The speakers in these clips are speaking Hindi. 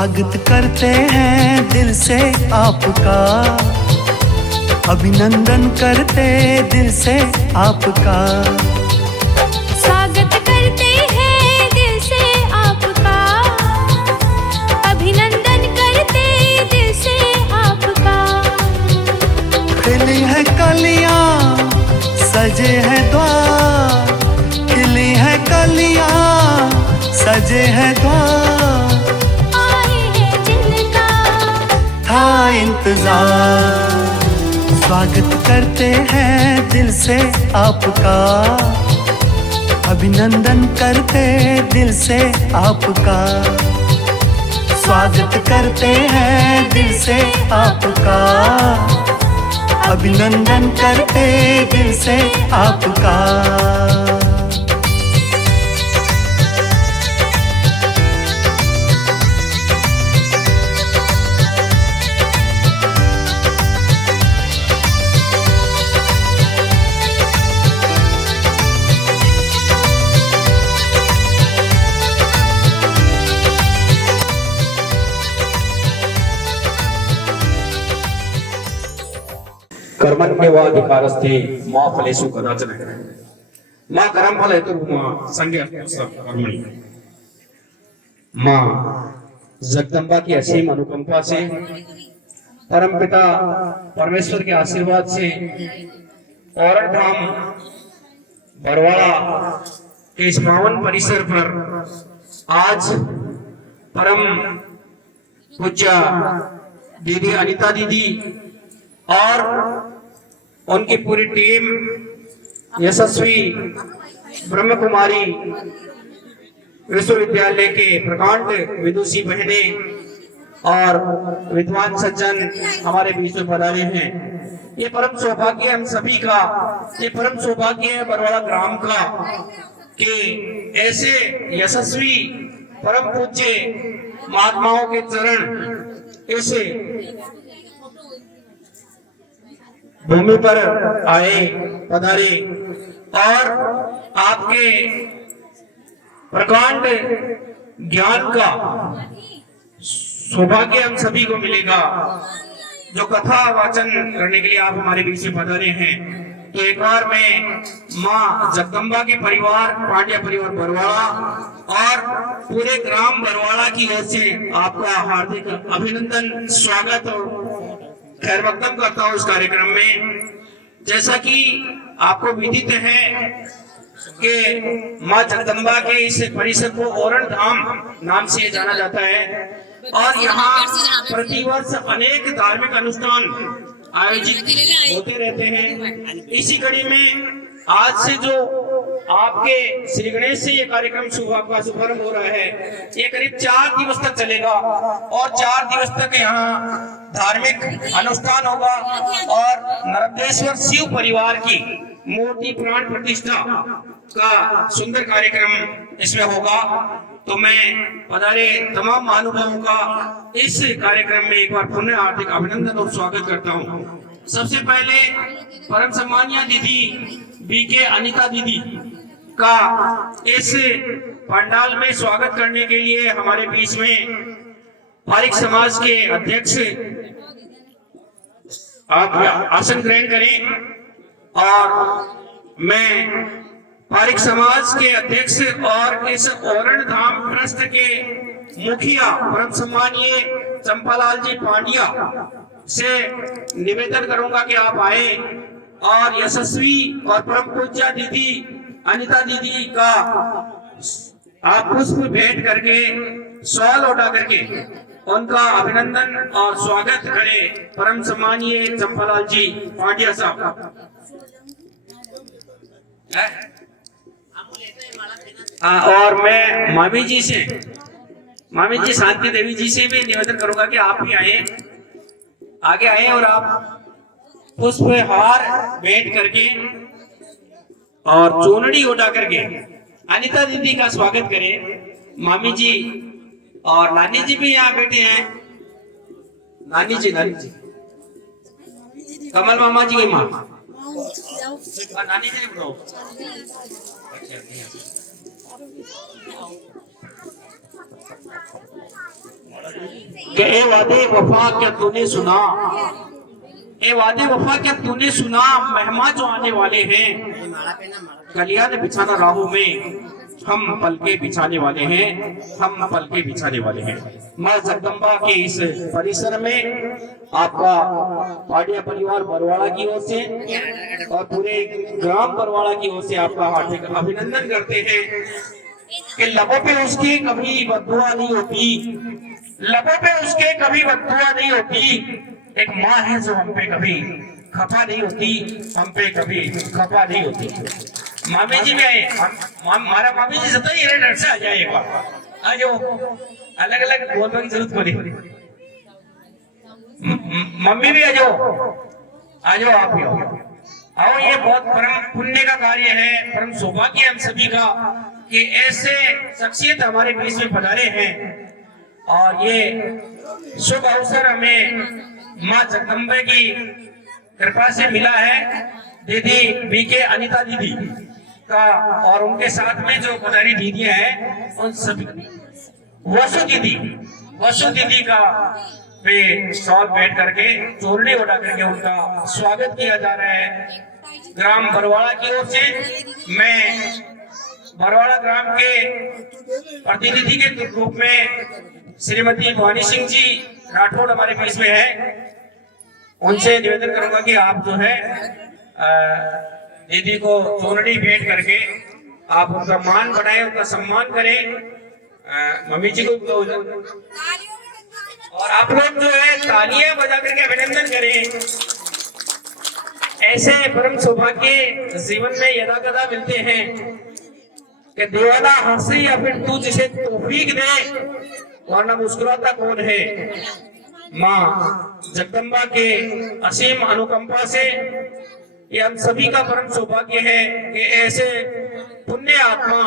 स्वागत करते हैं दिल से आपका, अभिनंदन करते दिल से आपका। स्वागत करते हैं दिल से आपका, अभिनंदन करते दिल से आपका। खिली है कलियां सजे हैं द्वार, खिली है कलियां सजे हैं द्वार। आए हैं जिनका था इंतजार, स्वागत करते हैं दिल से आपका, अभिनंदन करते दिल से आपका। स्वागत करते हैं दिल से आपका, अभिनंदन करते दिल से आपका। कर्मण्येवाधिकारस्ते मा फलेषु कदाचन माँ कर्म फल हेतु माँ संज्ञा कर्मणि। माँ जगदम्बा की असीम अनुकंपा से, परमपिता परमेश्वर के आशीर्वाद से और धाम बरवाड़ा के इस पावन परिसर पर आज परम पूज्य दीदी अनीता दीदी और उनकी पूरी टीम, यशस्वी ब्रह्म कुमारी विश्वविद्यालय के प्रकांड विदुषी बहने और विद्वान सज्जन हमारे बीच में पधारे हैं। ये परम सौभाग्य हम सभी का, ये परम सौभाग्य है बरवाड़ा ग्राम का कि ऐसे यशस्वी परम पूज्य महात्माओं के चरण ऐसे भूमि पर आए, पधारे और आपके प्रकांड ज्ञान का सौभाग्य हम सभी को मिलेगा। जो कथा वाचन करने के लिए आप हमारे बीच में पधारे हैं, तो एक बार मैं माँ जगदम्बा के परिवार, पांड्या परिवार बरवाड़ा और पूरे ग्राम बरवाड़ा की ओर से आपका हार्दिक अभिनंदन, स्वागत और खैर मकदम करता हूँ इस कार्यक्रम में। जैसा कि आपको विदित है कि माँ जगदम्बा के इस परिसर को ओरण धाम नाम से जाना जाता है और यहाँ प्रतिवर्ष अनेक धार्मिक अनुष्ठान आयोजित होते रहते हैं। इसी कड़ी में आज से जो आपके श्री गणेश से ये कार्यक्रम का शुभारंभ हो रहा है, ये करीब 4 दिवस तक चलेगा और 4 दिवस तक यहाँ धार्मिक अनुष्ठान होगा और नर्मदेश्वर शिव परिवार की मूर्ति प्राण प्रतिष्ठा का सुंदर कार्यक्रम इसमें होगा। तो मैं पधारे तमाम महानुभावों का इस कार्यक्रम में एक बार पुनः हार्दिक अभिनंदन और स्वागत करता हूँ। सबसे पहले परम सम्मानीय दीदी बीके अनीता दीदी का इस पंडाल में स्वागत करने के लिए हमारे बीच में पारिक समाज के अध्यक्ष आप आसन ग्रहण करें और मैं पारिक समाज के अध्यक्ष और इस ओरण धाम ट्रस्ट के मुखिया परम सम्मानीय चंपालाल जी पांड्या से निवेदन करूंगा कि आप आए और यशस्वी और परम पूज्य दीदी अनीता दीदी का आप पुष्प भेंट करके, शॉल उठा करके उनका अभिनंदन और स्वागत करें परम सम्मानीय चंपालाल जी पांड्या साहब। और मैं मामी जी शांति देवी जी से भी निवेदन करूंगा कि आप भी आगे आए और आप पुष्प हार भेंट करके और चोनड़ी उठा करके अनीता दीदी का स्वागत करें। मामी जी और नानी जी भी यहाँ बैठे हैं। नानी जी कमल मामा जी की माँ नानी जी बताओ। कि ए वादे वफा क्या तूने सुना, ए वादे वफा क्या तूने सुना, मेहमान जो आने वाले हैं, कलियां ने बिछाना राहों में, हम पलके बिछाने वाले हैं, हम पलके बिछाने वाले हैं। मां जगदम्बा के इस परिसर में आपका पाटिया परिवार बरवाड़ा की ओर से और पूरे ग्राम बरवाड़ा की ओर से आपका हार्दिक अभिनंदन करते हैं कि लबों पे उसकी कभी बददुआ नहीं होती, लबों पे उसके कभी बददुआ नहीं होती। एक माँ है जो हम पे कभी खफा नहीं होती, हम पे कभी खफा नहीं होती। मामी जी भी आए, हमारा मामी जी सतो ही डर से आ जाए एक बार, आ जाओ, अलग अलग बोलने की जरूरत पड़ी। मम्मी भी आ जाओ आप भी आओ। ये बहुत परम पुण्य का कार्य है, परम सौभाग्य हम सभी का कि ऐसे शख्सियत हमारे बीच में पधारे हैं और ये शुभ अवसर हमें माँ जगदम्बा की कृपा से मिला है। दीदी बीके अनीता दीदी का और उनके साथ में जो पधारी दीदियां हैं उन सभी, वसु दीदी का पे शॉल बैठ करके चोरनी उड़ा करके उनका स्वागत किया जा रहा है ग्राम बरवाड़ा की ओर से। मैं बरवाड़ा ग्राम के प्रतिनिधि के रूप में श्रीमती भवानी सिंह जी राठौड़ हमारे बीच में है, उनसे निवेदन करूंगा कि आप जो है दीदी को चोरनी भेंट करके आप उनका मान बढ़ाएं, उनका सम्मान करें। मम्मी जी को और आप लोग जो है तालियां बजा करके अभिनंदन करें। ऐसे परम सौभाग्य जीवन में यदा कदा मिलते हैं कि दीवाना हंसे या फिर तू जिसे तौफीक दे, वरना मुस्कुराता कौन है। माँ जगदम्बा के असीम अनुकंपा से ये हम सभी का परम सौभाग्य है कि ऐसे पुण्य आत्मा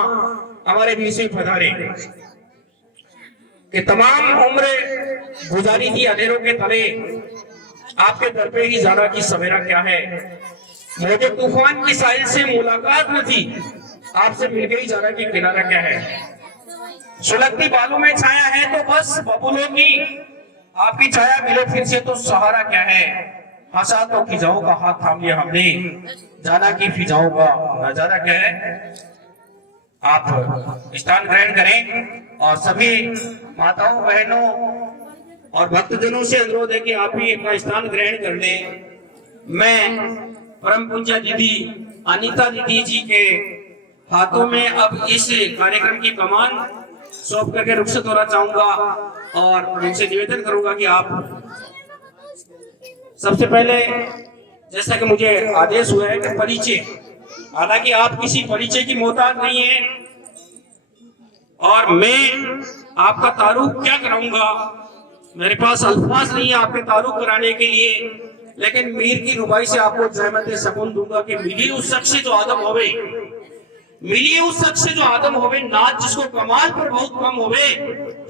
हमारे बीच में पधारे कि तमाम उम्र गुजारी थी अंधेरों के तले, आपके दर पे ही जाना की सवेरा क्या है। मुझे तूफान की साहिल से मुलाकात न थी, आपसे मिल गई जाना की किनारा क्या है। सुलगती बालों में छाया है तो बस बबूलों की, आपकी छाया मिले फिर से तो सहारा क्या है। हंसा तो फिजाओं का हाथ थाम लिया हमने, जाना की फिजाओं का नजारा क्या है। आप स्थान ग्रहण करें और सभी माताओं बहनों और भक्तजनों से अनुरोध है कि आप भी अपना स्थान ग्रहण कर लें। मैं परम पूज्य दीदी अनीता दीदी जी के हाथों में अब इस कार्यक्रम की कमान सौंप करके रुखसत होना चाहूंगा और उनसे निवेदन करूंगा कि आप सबसे पहले, जैसा कि मुझे आदेश हुआ है कि परिचय, हालांकि आप किसी परिचय की मोहताज नहीं है और मैं आपका तारुफ क्या कराऊंगा, मेरे पास अल्फाज नहीं है आपके तारुफ कराने के लिए, लेकिन मीर की रुबाई से आपको जहमत सकून दूंगा कि मिली उस शख्स से जो आदम होवे, मिली उस शख्स से जो आदम होवे, नाच जिसको कमाल पर बहुत कम होवे,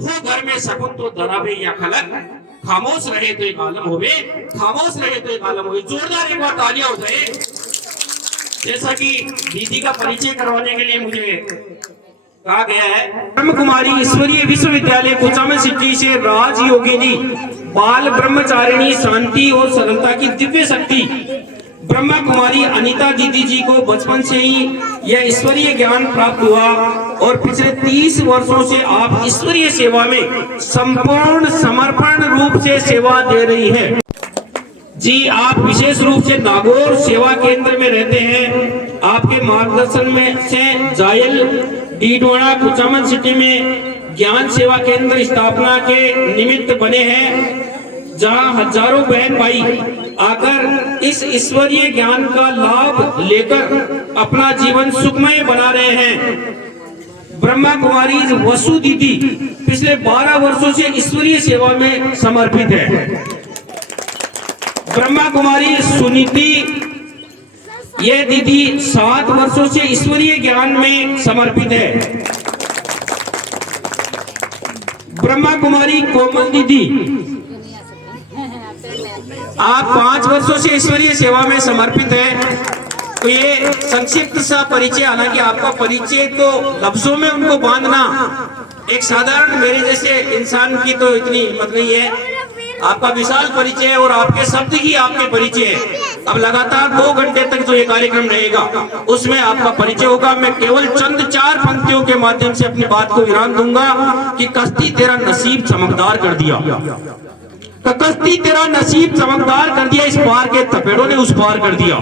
वो घर में सकून तो दराबे या खलक, खामोश रहे तो एक आलम होवे, खामोश रहे तो एक आलम होवे। जोरदार एक बार तालियां हो जाए। जैसा कि दीदी का परिचय करवाने के लिए मुझे कहा गया है, ब्रह्म कुमारी ईश्वरीय विश्वविद्यालय कुचामन सिटी से राज योगिनी बाल ब्रह्मचारिणी शांति और सरलता की दिव्य शक्ति ब्रह्मा कुमारी अनीता दीदी जी को बचपन से ही यह ईश्वरीय ज्ञान प्राप्त हुआ और पिछले 30 वर्षों से आप ईश्वरीय सेवा में संपूर्ण समर्पण रूप से सेवा दे रही हैं। जी, आप विशेष रूप से नागौर सेवा केंद्र में रहते हैं। आपके मार्गदर्शन में से जायल डीडवाड़ा कुचामन सिटी में ज्ञान सेवा केंद्र स्थापना के निमित्त बने हैं, जहां हजारों बहन भाई आकर इस ईश्वरीय ज्ञान का लाभ लेकर अपना जीवन सुखमय बना रहे हैं। ब्रह्मा कुमारी वसु दीदी पिछले 12 वर्षों से ईश्वरीय सेवा में समर्पित है। ब्रह्मा कुमारी सुनीति, यह दीदी 7 वर्षों से ईश्वरीय ज्ञान में समर्पित है। ब्रह्मा कुमारी कोमल दीदी, आप 5 वर्षों से ईश्वरीय सेवा में समर्पित है। तो ये संक्षिप्त सा परिचय, हालांकि आपका परिचय तो लफ्जों में उनको बांधना एक साधारण मेरे जैसे इंसान की तो इतनी हिम्मत नहीं है। आपका विशाल परिचय है और आपके शब्द ही आपके परिचय है। अब लगातार 2 घंटे तक जो ये कार्यक्रम रहेगा उसमें आपका परिचय होगा। मैं केवल चंद 4 पंक्तियों के माध्यम से अपनी बात को विराम दूंगा कि कश्ती तेरा नसीब चमकदार कर दिया, कश्ती तेरा नसीब चमकदार कर दिया, इस पार के थपेड़ों ने उस पार कर दिया।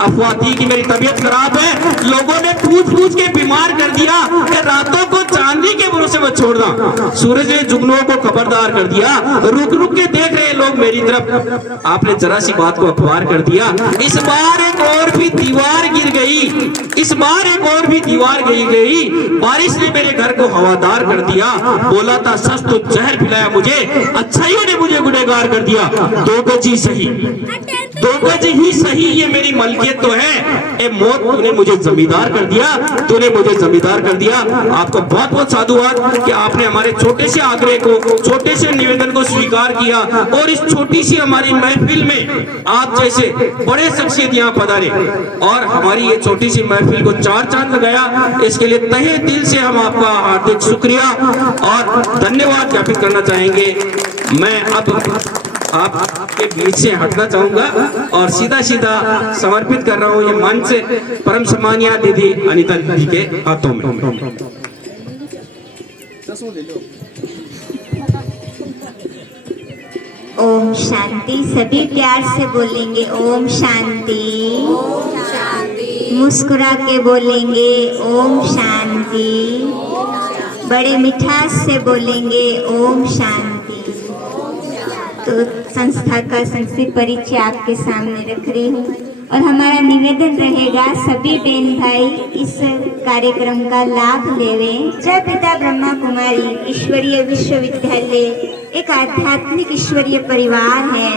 अफवाह थी कि मेरी तबीयत खराब है, लोगों ने पूछ के बीमार कर दिया। रातों को चांदी के भरोसे मत छोड़ना, सूरज ने जुगनुओं को खबरदार कर दिया। रुक रुक के देख रहे लोग मेरी तरफ, आपने जरा सी बात को अखबार कर दिया। इस बार एक और भी दीवार गिर गई, इस बार एक और भी दीवार गिर गई। बारिश ने मेरे घर को हवादार कर दिया। बोला था सच तो जहर पिलाया मुझे, अच्छाइयों ने मुझे गुनहगार कर दिया। 2 गज ही सही, 2 गज ही सही ये मेरी मलकियत तो है। ए मौत तूने मुझे जमींदार कर दिया, तूने मुझे जमींदार कर दिया। आपको बहुत बहुत साधुवाद कि आपने हमारे छोटे से आग्रह को, छोटे से निवेदन को स्वीकार किया और इस छोटी सी हमारी महफिल में आप जैसे बड़े शख्सियत यहाँ पधारे और हमारी ये छोटी सी महफिल को 4 चांद लगाया। इसके लिए तहे दिल से हम आपका हार्दिक शुक्रिया और धन्यवाद ज्ञापित करना चाहेंगे। मैं अब आपके बीच से हटना चाहूंगा और सीधा सीधा समर्पित कर रहा हूं ये मंच परम सम्मानिया दीदी अनीता जी के हाथों में। ओम शांति। सभी प्यार से बोलेंगे ओम शांति, मुस्कुरा के बोलेंगे ओम शांति, बड़े मिठास से बोलेंगे ओम शांति। तो संस्था का संक्षिप्त परिचय आपके सामने रख रही हूँ और हमारा निवेदन रहेगा सभी बहन भाई इस कार्यक्रम का लाभ लेवें। जय पिता ब्रह्मा कुमारी ईश्वरीय विश्वविद्यालय एक आध्यात्मिक ईश्वरीय परिवार है।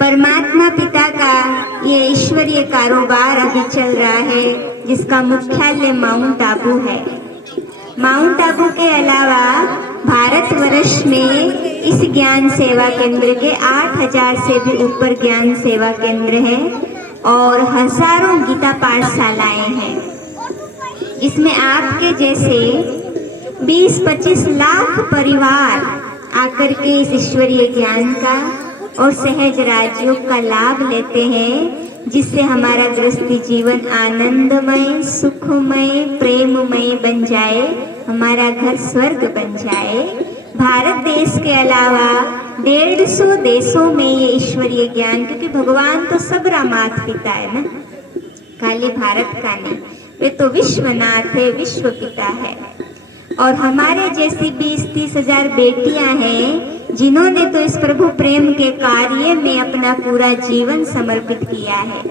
परमात्मा पिता का ये ईश्वरीय कारोबार अभी चल रहा है जिसका मुख्यालय माउंट आबू है। माउंट आबू के अलावा भारतवर्ष में इस ज्ञान सेवा केंद्र के 8000 से भी ऊपर ज्ञान सेवा केंद्र हैं और हजारों गीता पाठशालाएं हैं जिसमें आपके जैसे 20-25 लाख परिवार आकर के इस ईश्वरीय ज्ञान का और सहज राजयोग का लाभ लेते हैं, जिससे हमारा गृहस्थी जीवन आनंदमय, सुखमय, प्रेममय बन जाए, हमारा घर स्वर्ग बन जाए। भारत देश के अलावा 150 देशों में ये ईश्वरीय ज्ञान, क्योंकि भगवान तो सबरा मात पिता है ना, खाली भारत का नहीं, वे तो विश्वनाथ है, विश्व पिता है। और हमारे जैसी 20-30 हजार बेटियां हैं जिन्होंने तो इस प्रभु प्रेम के कार्य में अपना पूरा जीवन समर्पित किया है।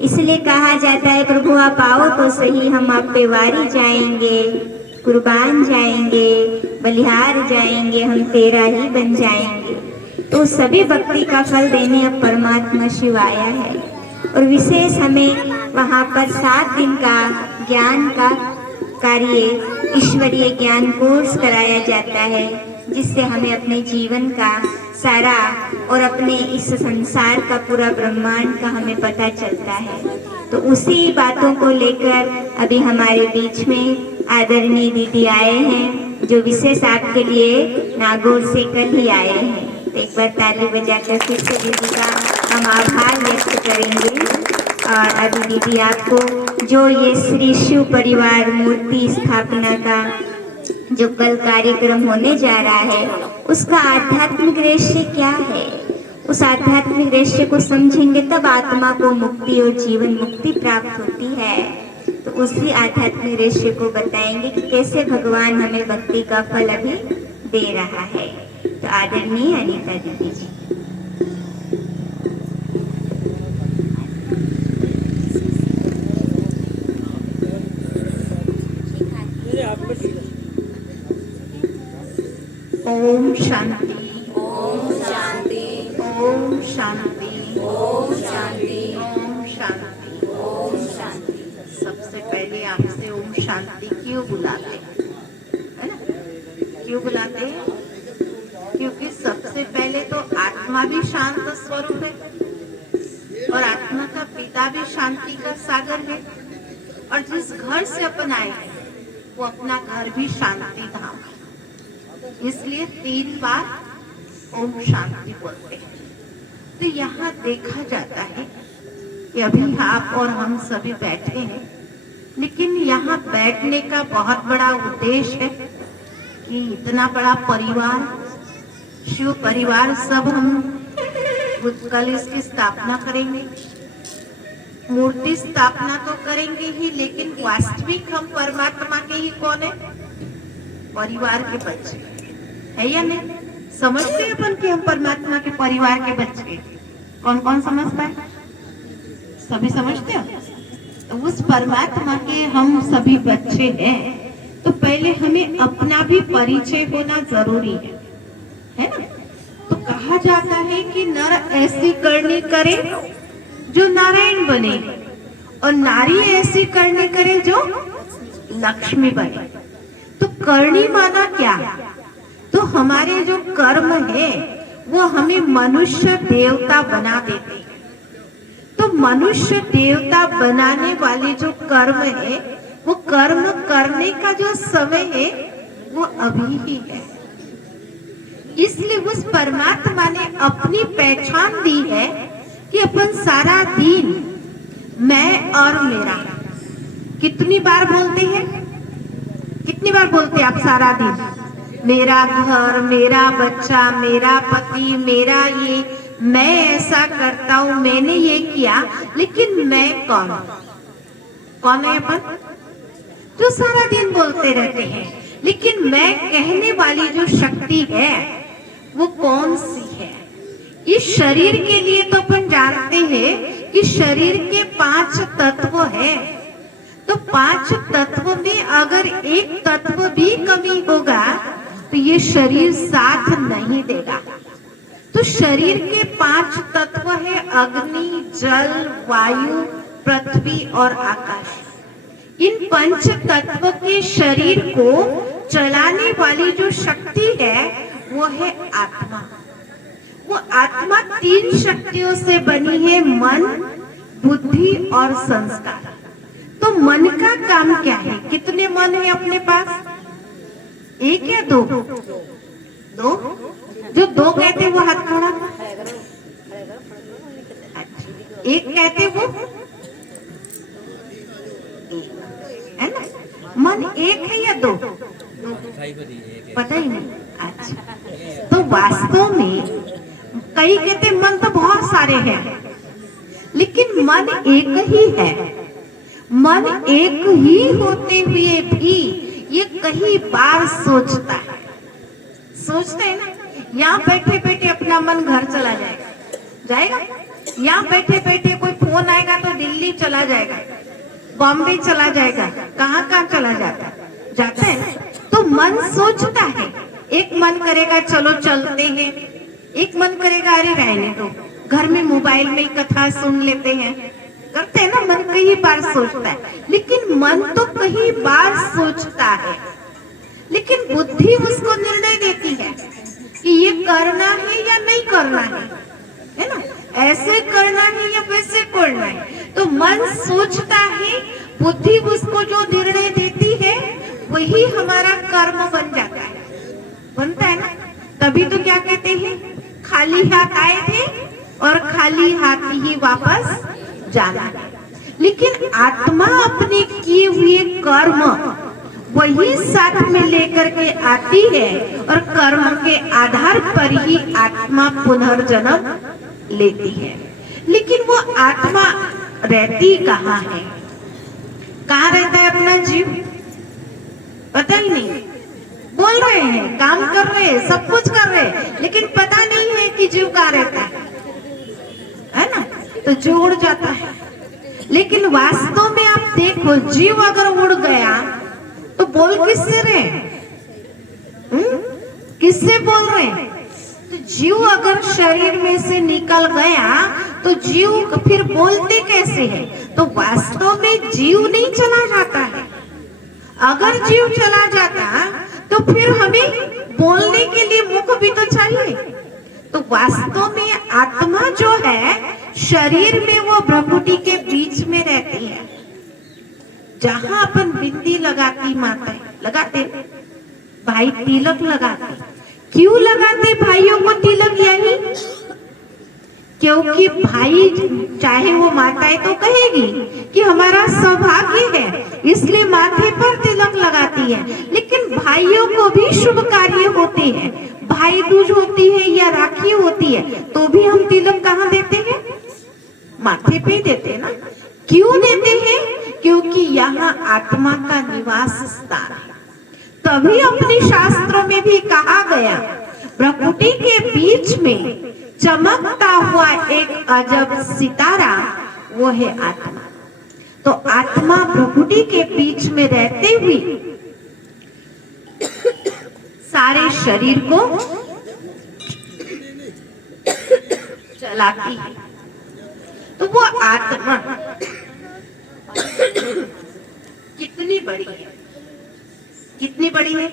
इसलिए कहा जाता है प्रभु आप आओ तो सही, हम आप पे वारी जाएंगे, कुर्बान जाएंगे, बलिहार जाएंगे, हम तेरा ही बन जाएंगे। तो सभी भक्ति का फल देने अब परमात्मा शिव आया है और विशेष हमें वहाँ पर 7 दिन का ज्ञान का कार्य ईश्वरीय ज्ञान कोर्स कराया जाता है, जिससे हमें अपने जीवन का सारा और अपने इस संसार का पूरा ब्रह्मांड का हमें पता चलता है। तो उसी बातों को लेकर अभी हमारे बीच में आदरणीय दीदी आए हैं जो विशेष आपके लिए नागौर से कल ही आए हैं। तो एक बार ताली बजाकर फिर से दीदी का हम आभार व्यक्त करेंगे। और अभी दीदी आपको जो ये श्री शिव परिवार मूर्ति स्थापना का जो कल कार्यक्रम होने जा रहा है उसका आध्यात्मिक रहस्य क्या है, उस आध्यात्मिक रहस्य को समझेंगे तब आत्मा को मुक्ति और जीवन मुक्ति प्राप्त होती है। तो उसी आध्यात्मिक रहस्य को बताएंगे कि कैसे भगवान हमें भक्ति का फल अभी दे रहा है। तो आदरणीय अनीता दीदी जी। ओम शांति, ओम शांति, ओम शांति, ओम शांति, ओम शांति, ओम शांति। सबसे पहले आपसे ओम शांति क्यों बुलाते है ना? क्यों बुलाते हैं? क्योंकि सबसे पहले तो आत्मा भी शांत स्वरूप है और आत्मा का पिता भी शांति का सागर है। और जिस घर से अपन आए वो अपना घर भी शांति धाम है। इसलिए 3 बार ओम शांति बोलते हैं। तो यहाँ देखा जाता है कि अभी आप और हम सभी बैठे हैं, लेकिन यहाँ बैठने का बहुत बड़ा उद्देश्य है कि इतना बड़ा परिवार, शिव परिवार, सब हम कल इसकी स्थापना करेंगे, मूर्ति स्थापना तो करेंगे ही, लेकिन वास्तविक हम परमात्मा के ही कौन है? परिवार के बच्चे है या नहीं? समझते हैं अपन कि हम परमात्मा के परिवार के बच्चे। कौन कौन समझता है? सभी समझते हो? तो उस परमात्मा के हम सभी बच्चे हैं, तो पहले हमें अपना भी परिचय होना जरूरी है ना? तो कहा जाता है कि नर ऐसी करनी करे जो नारायण बने, और नारी ऐसी करनी करे जो लक्ष्मी बने। तो करनी माना क्या? तो हमारे जो कर्म है वो हमें मनुष्य देवता बना देते हैं। तो मनुष्य देवता बनाने वाले जो कर्म है, वो कर्म करने का जो समय है वो अभी ही है। इसलिए उस परमात्मा ने अपनी पहचान दी है कि अपन सारा दिन मैं और मेरा, कितनी बार बोलते हैं? कितनी बार बोलते हैं आप सारा दिन? मेरा घर, मेरा बच्चा, मेरा पति, मेरा ये, मैं ऐसा करता हूं, मैंने ये किया, लेकिन मैं कौन? कौन है अपन? जो सारा दिन बोलते रहते हैं, लेकिन मैं कहने वाली जो शक्ति है वो कौन सी है? इस शरीर के लिए तो अपन जानते हैं कि शरीर के 5 तत्व है। तो 5 तत्व में अगर एक तत्व भी कमी होगा तो ये शरीर साथ नहीं देगा। तो शरीर के 5 तत्व है अग्नि, जल, वायु, पृथ्वी और आकाश। इन 5 तत्व के शरीर को चलाने वाली जो शक्ति है वो है आत्मा। वो आत्मा 3 शक्तियों से बनी है, मन, बुद्धि और संस्कार। तो मन का काम क्या है? कितने मन है अपने पास? 1 या 2? 2? जो 2 कहते वो हाथ खड़ा, 1 कहते वो है ना? मन 1 है या 2? पता ही नहीं। अच्छा, तो वास्तव में कई कहते मन तो बहुत सारे हैं, लेकिन मन एक ही है। मन एक ही होते हुए भी ये कई बार सोचता है। सोचते हैं ना, यहाँ बैठे बैठे अपना मन घर चला जाएगा। यहाँ बैठे बैठे कोई फोन आएगा तो दिल्ली चला जाएगा, बॉम्बे चला जाएगा, कहाँ कहाँ चला जाता है ना। तो मन सोचता है। एक मन करेगा चलो चलते हैं, एक मन करेगा अरे रहने दो, घर में मोबाइल में कथा सुन लेते हैं, करते हैं ना। मन कई बार सोचता है, लेकिन मन तो कई बार सोचता है, लेकिन बुद्धि उसको निर्णय देती है कि ये करना है या नहीं करना है ना? ऐसे करना है या वैसे करना है। तो मन सोचता है, बुद्धि उसको जो निर्णय देती है वही हमारा कर्म बन जाता है, बनता है ना। तभी तो क्या कहते हैं, खाली हाथ आए थे और खाली हाथ ही वापस जाना है। लेकिन आत्मा अपने किए हुए कर्म वही साथ में लेकर के आती है, और कर्म के आधार पर ही आत्मा पुनर्जन्म लेती है। लेकिन वो आत्मा रहती कहाँ है? कहाँ रहता है अपना जीव? पता ही नहीं। बोल रहे हैं, काम कर रहे हैं, सब कुछ कर रहे हैं, लेकिन पता नहीं है कि जीव कहाँ रहता है ना? तो जीव उड़ जाता है। लेकिन वास्तव में आप देखो, जीव अगर उड़ गया तो बोल किससे रहे? किससे बोल रहे हैं? तो जीव अगर शरीर में से निकल गया तो जीव फिर बोलते कैसे हैं? तो वास्तव में जीव नहीं चला जाता है। अगर जीव चला जाता तो फिर हमें बोलने के लिए मुख भी तो चाहिए। तो वास्तव में आत्मा जो है शरीर में वो भ्रकुटी के बीच में रहती है, जहां अपन बिंदी लगाती माता है, लगाते, भाई तिलक लगाते। क्यों लगाते भाइयों को तिलक? यही क्योंकि भाई चाहे वो माताएं तो कहेगी कि हमारा सौभाग्य है, इसलिए माथे पर तिलक लगाती है। लेकिन भाइयों को भी शुभ कार्य होते हैं, भाई दूज होती है या राखी होती है, तो भी हम तिलक कहाँ देते हैं? माथे पे देते हैं ना। क्यों देते हैं? क्योंकि यहाँ आत्मा का निवास स्थान है। तभी अपने शास्त्रों में भी कहा गया, प्रकृति के बीच में चमकता हुआ एक अजब सितारा, वो है आत्मा। तो आत्मा प्रकृति के बीच में रहते हुए सारे शरीर को चलाती है। तो वो आत्मा कितनी बड़ी है? कितनी बड़ी है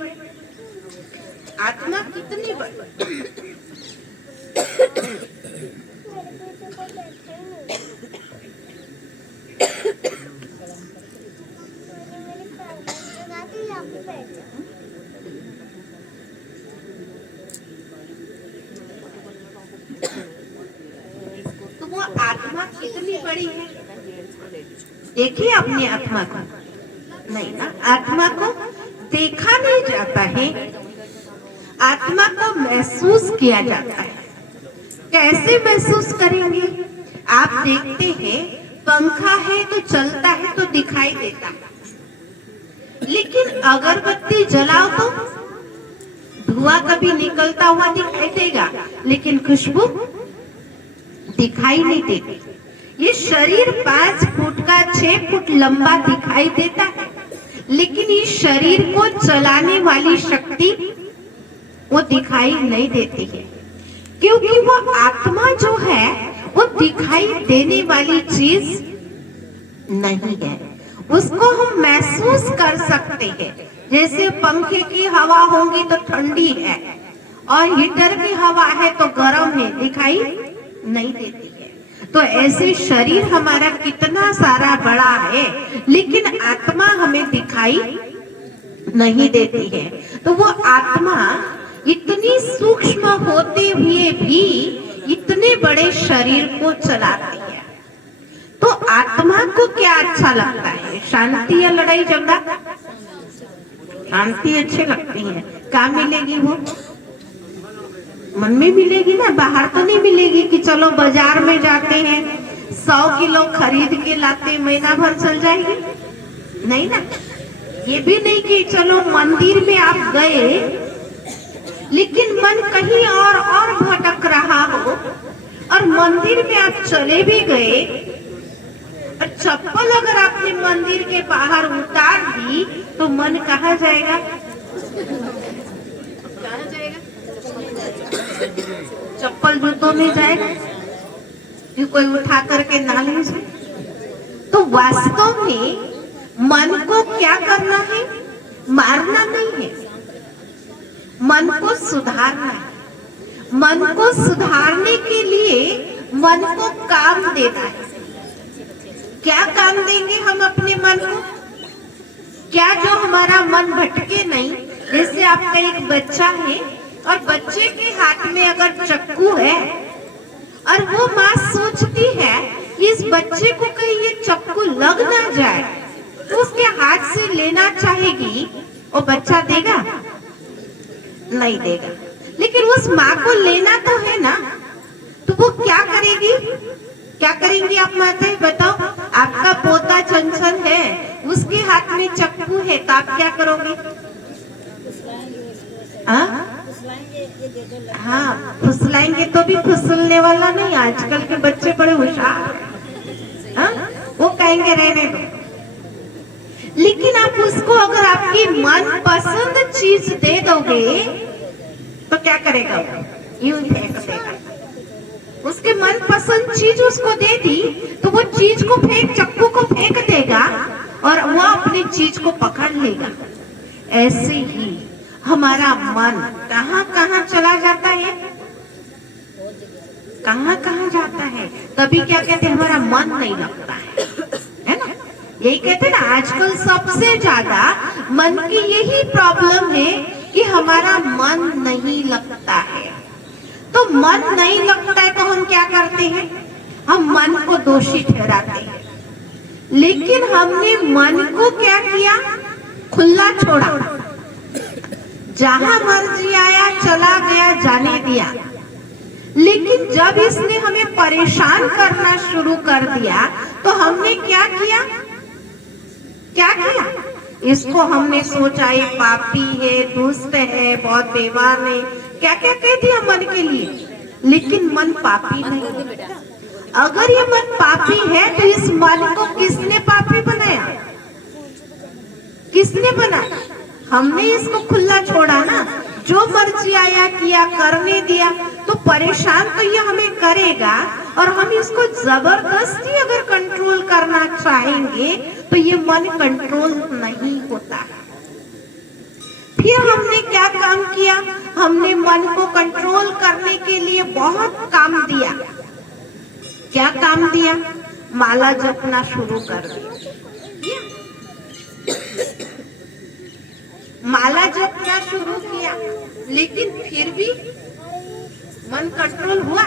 आत्मा? कितनी बड़ी? तो वो आत्मा कितनी बड़ी है? देखिए अपनी आत्मा को। नहीं ना, आत्मा को देखा नहीं जाता है, आत्मा को महसूस किया जाता है। कैसे महसूस करेंगे? आप देखते हैं पंखा है तो चलता है तो दिखाई देता है, लेकिन अगरबत्ती जलाओ तो धुआं कभी निकलता हुआ दिखाई देगा, लेकिन खुशबू दिखाई नहीं देती। ये शरीर 5 फुट का 6 फुट लंबा दिखाई देता है, लेकिन इस शरीर को चलाने वाली शक्ति वो दिखाई नहीं देती है, क्योंकि वो आत्मा जो है वो दिखाई देने वाली चीज नहीं है। उसको हम महसूस कर सकते हैं। जैसे पंखे की हवा होगी तो ठंडी है और हीटर की हवा है तो गर्म है, दिखाई नहीं देती है। तो ऐसे शरीर हमारा कितना सारा बड़ा है, लेकिन आत्मा हमें दिखाई नहीं देती है। तो वो आत्मा इतनी सूक्ष्म होते हुए भी इतने बड़े शरीर को चलाती है। तो आत्मा को क्या अच्छा लगता है? शांति या लड़ाई झगड़ा? शांति अच्छी लगती है। कहाँ मिलेगी वो? मन में मिलेगी ना, बाहर तो नहीं मिलेगी कि चलो बाजार में जाते हैं 100 किलो खरीद के लाते, महीना भर चल जाएगी। नहीं ना, ये भी नहीं कि चलो मंदिर में आप गए लेकिन मन कहीं और भटक रहा हो, और मंदिर में आप चले भी गए और चप्पल अगर आपने मंदिर के बाहर उतार दी तो मन कहाँ जाएगा? कहाँ जाएगा? चप्पल जूतों में जाएगा कि कोई उठा करके ना ले जाए। तो वास्तव में मन को क्या करना है? मारना नहीं है, मन को सुधारना है। मन को सुधारने के लिए मन को काम देना है। क्या काम देंगे हम अपने मन को? क्या जो हमारा मन भटके नहीं। जैसे आपका एक बच्चा है और बच्चे के हाथ में अगर चक्कू है और वो माँ सोचती है कि इस बच्चे को कहीं ये चक्कू लग ना जाए, तो उसके हाथ से लेना चाहेगी, वो बच्चा देगा? नहीं देगा। लेकिन उस माँ को लेना तो है ना, तो वो क्या करेगी? क्या करेंगी आप माताएं बताओ? आपका पोता चंचल है, उसके हाथ में चक्कू है, तो आप क्या करोगे? हाँ, फुसलाएंगे तो भी फुसलने वाला नहीं। आजकल के बच्चे बड़े होशियार हैं, वो कहेंगे रहने दो। लेकिन आप उसको अगर आपकी मन पसंद चीज दे दोगे तो क्या करेगा? यूं फेंक देगा। उसके मन पसंद चीज उसको दे दी तो वो चीज को चक्कू को फेंक देगा और वो अपनी चीज को पकड़ लेगा। ऐसे ही हमारा मन कहाँ कहाँ चला जाता है, कहाँ कहाँ जाता है। तभी क्या कहते हैं? हमारा मन नहीं लगता है ना। यही कहते हैं ना, आजकल सबसे ज्यादा मन की यही प्रॉब्लम है कि हमारा मन नहीं लगता है। तो मन नहीं लगता है तो हम क्या करते हैं, हम मन को दोषी ठहराते हैं। लेकिन हमने मन को क्या किया, खुला छोड़ा, जहां मर्जी आया चला गया, जाने दिया। लेकिन जब इसने हमें परेशान करना शुरू कर दिया तो हमने क्या किया, क्या किया, इसको हमने सोचा ये पापी है, दुष्ट है, बहुत बेईमान है, क्या क्या कह दिया मन के लिए। लेकिन मन पापी नहीं। अगर ये मन पापी है तो इस मन को किसने पापी बनाया, किसने बनाया, हमने इसको खुला छोड़ा ना, जो मर्जी आया किया, करने दिया। तो परेशान तो ये हमें करेगा, और हम इसको जबरदस्ती अगर कंट्रोल करना चाहेंगे तो ये मन कंट्रोल नहीं होता है। फिर हमने क्या काम किया, हमने मन को कंट्रोल करने के लिए बहुत काम दिया। क्या काम दिया, माला जपना शुरू कर दिया, माला जपना शुरू किया। लेकिन फिर भी मन कंट्रोल हुआ।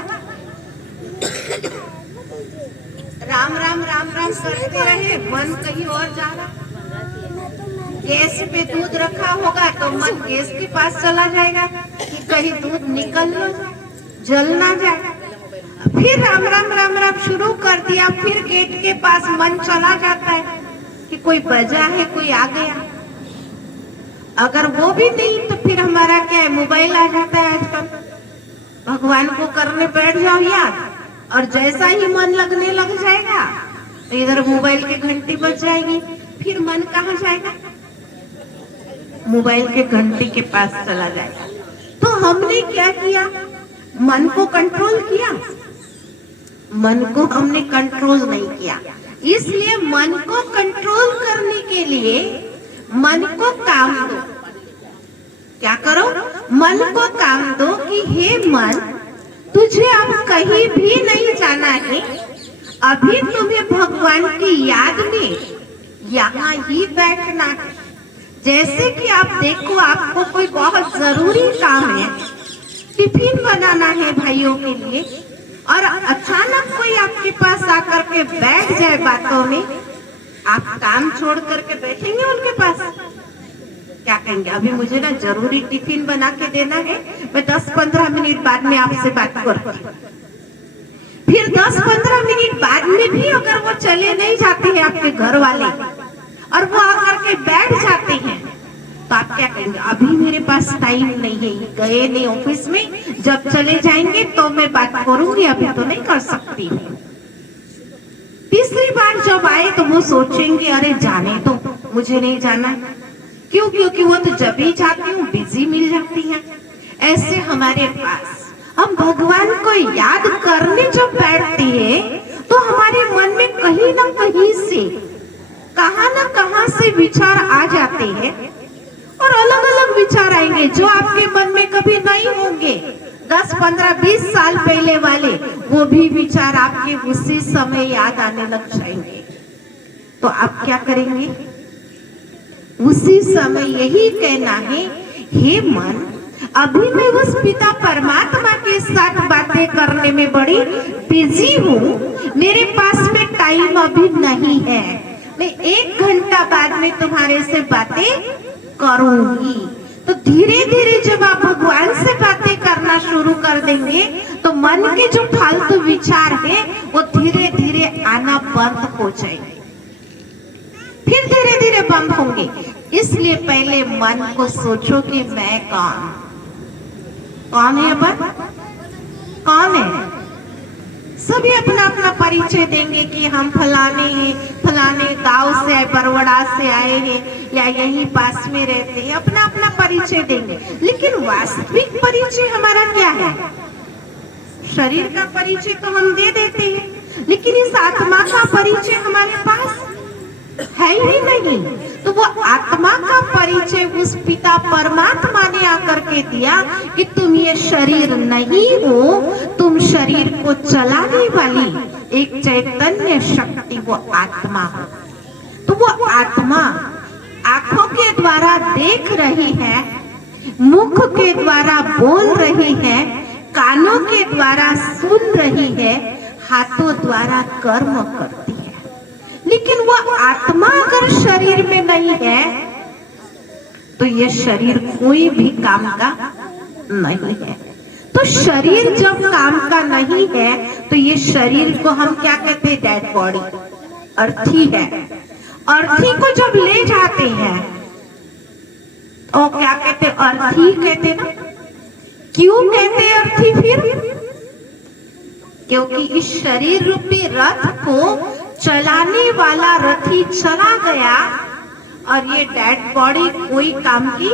राम राम राम राम करते रहे, मन कहीं और जा रहा। गैस पे दूध रखा होगा तो मन गैस के पास चला जाएगा कि कहीं दूध निकल ना जाए, जल ना जाए। फिर राम राम राम राम शुरू कर दिया, फिर गेट के पास मन चला जाता है कि कोई बजा है, कोई आ गया। अगर वो भी नहीं तो फिर हमारा क्या है, मोबाइल आ जाता है आजकल। भगवान को करने बैठ जाओ याद, और जैसा ही मन लगने लग जाएगा तो इधर मोबाइल की घंटी बज जाएगी। फिर मन कहाँ जाएगा, मोबाइल के घंटी के पास चला जाएगा। तो हमने क्या किया, मन को कंट्रोल किया, मन को हमने कंट्रोल नहीं किया। इसलिए मन को कंट्रोल करने के लिए मन को काम दो। क्या करो, मन को काम दो कि हे मन, तुझे अब कहीं भी नहीं जाना है, अभी तुम्हें भगवान की याद में यहाँ ही बैठना है। जैसे कि आप देखो, आपको कोई बहुत जरूरी काम है, टिफिन बनाना है भाइयों के लिए, और अचानक कोई आपके पास आकर के बैठ जाए बातों में, आप काम छोड़ करके बैठेंगे उनके पास, क्या कहेंगे, अभी मुझे ना जरूरी टिफिन बना के देना है, मैं 10-15 मिनट बाद में आपसे बात करती हूँ। फिर 10-15 मिनट बाद में भी अगर वो चले नहीं जाते हैं आपके घर वाले, और वो आकर के बैठ जाते हैं, तो आप क्या कहेंगे, अभी मेरे पास टाइम नहीं है, गए नहीं ऑफिस में, जब चले जाएंगे तो मैं बात करूंगी, अभी तो नहीं कर सकती हूँ। तीसरी बार जब आए तो वो सोचेंगे, अरे जाने तो, मुझे नहीं जाना। क्यों, क्योंकि वो तो जब भी जाती हूँ बिजी मिल जाती है। ऐसे हमारे पास हम भगवान को याद करने जब बैठते हैं तो हमारे मन में कहीं ना कहीं से, कहां ना कहां से विचार आ जाते हैं, और अलग अलग विचार आएंगे जो आपके मन में कभी नहीं होंगे। 10, 15, 20 साल पहले वाले वो भी विचार आपके उसी समय याद आने लग जाएंगे। तो आप क्या करेंगे, उसी समय यही कहना है, हे मन, अभी मैं उस पिता परमात्मा के साथ बातें करने में बड़ी बिजी हूँ, मेरे पास में टाइम अभी नहीं है, मैं 1 घंटा बाद में तुम्हारे से बातें करूंगी। तो धीरे धीरे जब आप भगवान से बातें करना शुरू कर देंगे तो मन के जो फालतू विचार है वो धीरे धीरे आना बंद हो जाएंगे, फिर धीरे धीरे बंद होंगे। इसलिए पहले मन को सोचो कि मैं कौन है, अपन कौन है। सभी अपना अपना परिचय देंगे कि हम फलाने हैं, फलाने गांव से आए, बरवड़ा से आए हैं, या यहीं पास में रहते हैं, अपना अपना परिचय देंगे। लेकिन वास्तविक परिचय हमारा क्या है, शरीर का परिचय तो हम दे देते हैं, लेकिन इस आत्मा का परिचय हमारे पास है ही नहीं। तो वो आत्मा का परिचय उस पिता परमात्मा ने आकर के दिया कि तुम ये शरीर नहीं हो, तुम शरीर को चलाने वाली एक चैतन्य शक्ति, वो आत्मा हो। तो वो आत्मा आंखों के द्वारा देख रही है, मुख के द्वारा बोल रही है, कानों के द्वारा सुन रही है, हाथों द्वारा कर्म करती है। लेकिन वो आत्मा अगर शरीर में नहीं है तो ये शरीर कोई भी काम का नहीं है। तो शरीर जब काम का नहीं है तो ये शरीर को हम क्या कहते हैं? डेड बॉडी, अर्थी है। अर्थी को जब ले जाते हैं तो क्या कहते हैं? अर्थी कहते ना। क्यों कहते हैं अर्थी? फिर क्योंकि इस शरीर रूपी रथ को चलाने वाला रथी चला गया और ये डेड बॉडी कोई काम की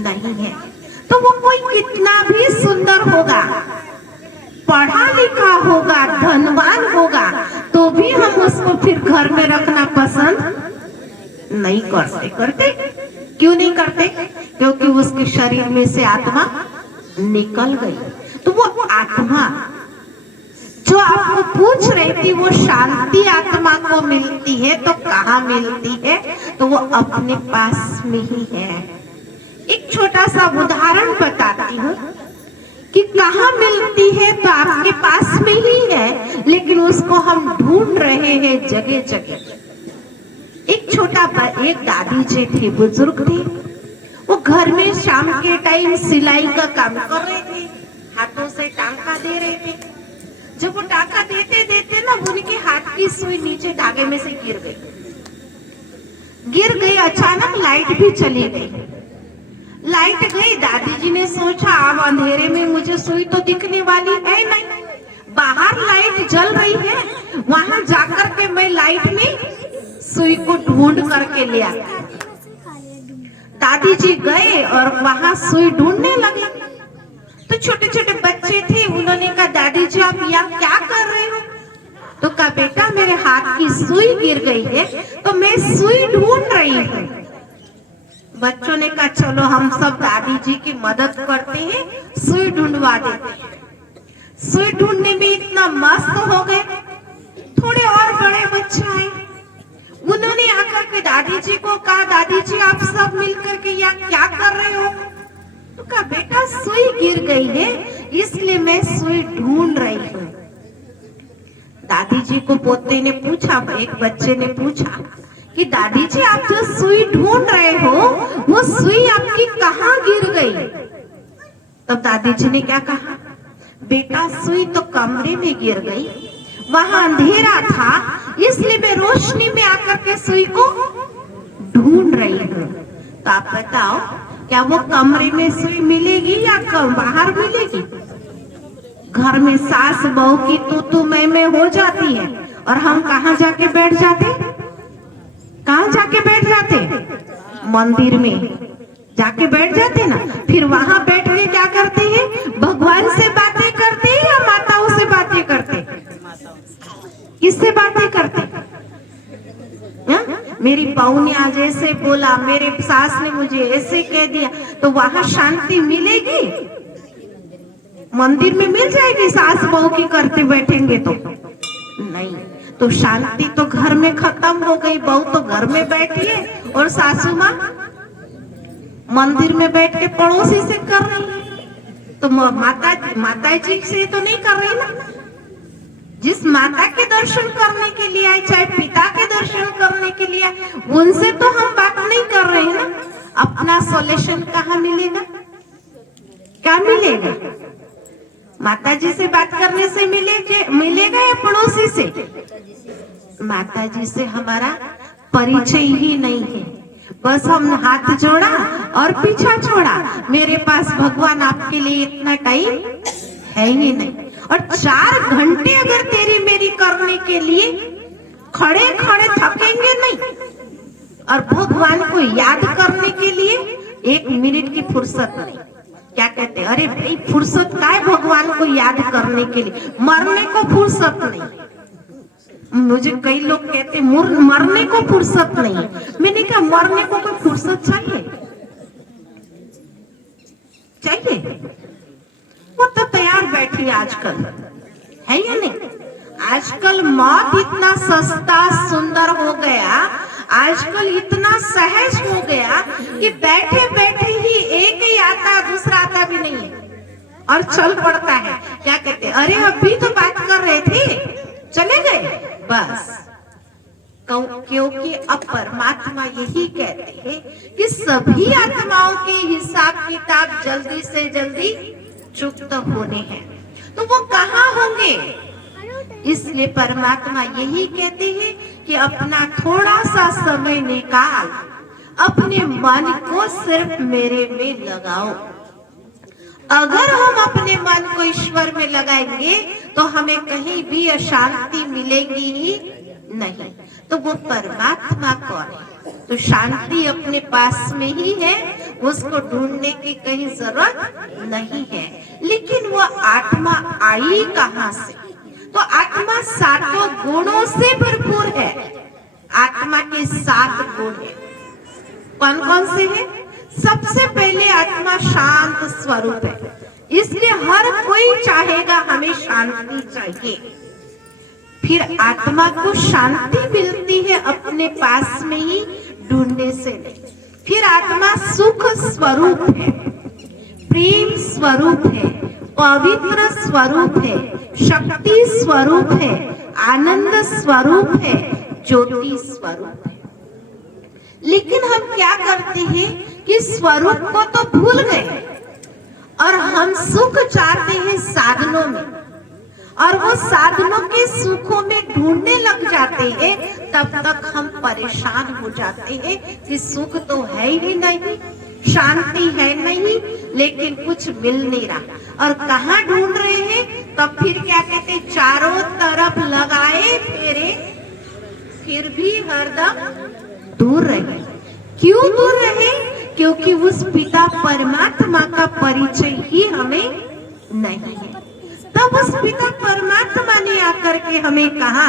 नहीं है। तो वो कोई कितना भी सुंदर होगा, पढ़ा लिखा होगा, धनवान होगा, तो भी हम उसको फिर घर में रखना पसंद नहीं करते। क्यों नहीं करते? क्योंकि उसके शरीर में से आत्मा निकल गई। तो वो आत्मा जो आपको पूछ रही थी, वो शांति आत्मा को मिलती है तो कहाँ मिलती है? तो वो अपने पास में ही है। एक छोटा सा उदाहरण बताती हूँ कि कहाँ मिलती है। तो आपके पास में ही है, लेकिन उसको हम ढूंढ रहे हैं जगह जगह। एक दादी जी थे, बुजुर्ग थे। वो घर में शाम के टाइम सिलाई का काम कर रहे थे, हाथों से टांका दे रहे थे। जब वो टांका देते देते ना, उनके हाथ की सुई नीचे धागे में से गिर गई। अचानक लाइट भी चली गई। लाइट गई, दादी जी ने सोचा अब अंधेरे में मुझे सुई तो दिखने वाली है नहीं, बाहर लाइट जल रही है, वहां जाकर के मैं लाइट में सुई को ढूंढ करके ले आया। दादी जी गए और वहां सुई ढूंढने लगे। तो छोटे छोटे बच्चे थे, उन्होंने कहा दादी जी आप यहाँ क्या कर रहे हो? तो कहा बेटा मेरे हाथ की सुई गिर गई है तो मैं सुई ढूंढ रही हूँ। बच्चों ने कहा चलो हम सब दादी जी की मदद करते हैं, सुई ढूंढवा देते हैं। सुई ढूंढने में इतना मस्त हो गए। थोड़े और बड़े बच्चे आए, उन्होंने आकर के दादी जी को कहा दादी जी आप सब मिलकर के यहाँ क्या कर रहे हो? तो कहा बेटा सुई गिर गई है इसलिए मैं सुई ढूंढ रही हूँ। दादी जी को पोते ने पूछा, एक बच्चे ने पूछा कि दादी जी आप जो सुई ढूंढ रहे हो वो सुई आपकी कहाँ गिर गई? तब दादी जी ने क्या कहा? बेटा सुई तो कमरे में गिर गई, वहां अंधेरा था इसलिए मैं रोशनी में आकर के सुई को ढूंढ रही हूँ। तो आप बताओ क्या वो कमरे में सुई मिलेगी या बाहर मिलेगी? घर में सास बहू की तू मैं हो जाती है और हम कहाँ जाके बैठ जाते? कहाँ जाके बैठ जाते? मंदिर में जाके बैठ जाते ना। फिर वहां बैठ के क्या करते हैं? भगवान से बातें करते हैं या माताओं से बातें करते? किससे बातें करते? मेरी बहू ने आज ऐसे बोला, मेरे सास ने मुझे ऐसे कह दिया, तो वहां शांति मिलेगी? मंदिर में मिल जाएगी सास बहू की करते बैठेंगे तो नहीं। तो शांति तो घर में खत्म हो गई। बहू तो घर में बैठी है और सासू माँ मंदिर में बैठ के पड़ोसी से कर रही है। तो माता जी से तो नहीं कर रही ना। जिस माता के दर्शन करने के लिए आए, चाहे पिता के दर्शन करने के लिए आए, उनसे तो हम बात नहीं कर रहे हैं ना। अपना सॉल्यूशन कहाँ मिलेगा? क्या मिलेगा? माता जी से बात करने से मिलेगा या पड़ोसी से? माता जी से हमारा परिचय ही नहीं है। बस हम हाथ जोड़ा और पीछा छोड़ा। मेरे पास भगवान आपके लिए इतना टाइम है ही नहीं। और 4 घंटे अगर तेरी मेरी करने के लिए खड़े खड़े थकेंगे नहीं, और भगवान को याद करने के लिए 1 मिनट की फुर्सत नहीं। क्या कहते हैं? अरे भाई फुर्सत का है भगवान को याद करने के लिए, मरने को फुर्सत नहीं। मुझे कई लोग कहते मरने को फुर्सत नहीं। मैंने कहा मरने को कोई फुर्सत चाहिए? वो तो तैयार बैठी आजकल, है या नहीं? आजकल मौत इतना सस्ता सुंदर हो गया। आजकल इतना सहज हो गया कि बैठे बैठे ही एक ही आता, दूसरा आता भी नहीं है और चल पड़ता है। क्या कहते हैं, अरे अभी तो बात कर रहे थे, चले गए बस। क्योंकि अब परमात्मा यही कहते हैं कि सभी आत्माओं के हिसाब किताब जल्दी से जल्दी चुकता होने हैं, तो वो कहाँ होंगे। इसलिए परमात्मा यही कहते हैं कि अपना थोड़ा सा समय निकाल, अपने मन को सिर्फ मेरे में लगाओ। अगर हम अपने मन को ईश्वर में लगाएंगे तो हमें कहीं भी अशांति मिलेगी ही नहीं। तो वो परमात्मा कौन है, तो शांति अपने पास में ही है, उसको ढूंढने की कहीं जरूरत नहीं है। लेकिन वो आत्मा आई कहाँ से, तो आत्मा सातों गुणों से भरपूर है। आत्मा के 7 गुण है। कौन कौन से हैं? सबसे पहले आत्मा शांत स्वरूप है, इसलिए हर कोई चाहेगा हमें शांति चाहिए। फिर आत्मा को शांति मिलती है अपने पास में ही ढूंढने से नहीं। फिर आत्मा सुख स्वरूप है, प्रेम स्वरूप है, पवित्र स्वरूप है, शक्ति स्वरूप है, आनंद स्वरूप है, ज्योति स्वरूप है। लेकिन हम क्या करते हैं कि स्वरूप को तो भूल गए और हम सुख चाहते हैं साधनों में, और वो साधनों के सुखों में ढूंढने लग जाते हैं। तब तक हम परेशान हो जाते हैं कि सुख तो है ही नहीं, शांति है नहीं, लेकिन कुछ मिल नहीं रहा। और कहाँ ढूंढ रहे हैं, तब फिर क्या कहते, चारों तरफ लगाए फेरे, फिर भी हरदम दूर रहे। क्यों दूर रहे? क्योंकि उस पिता परमात्मा का परिचय ही हमें नहीं है। तब उस पिता परमात्मा ने आकर के हमें कहा,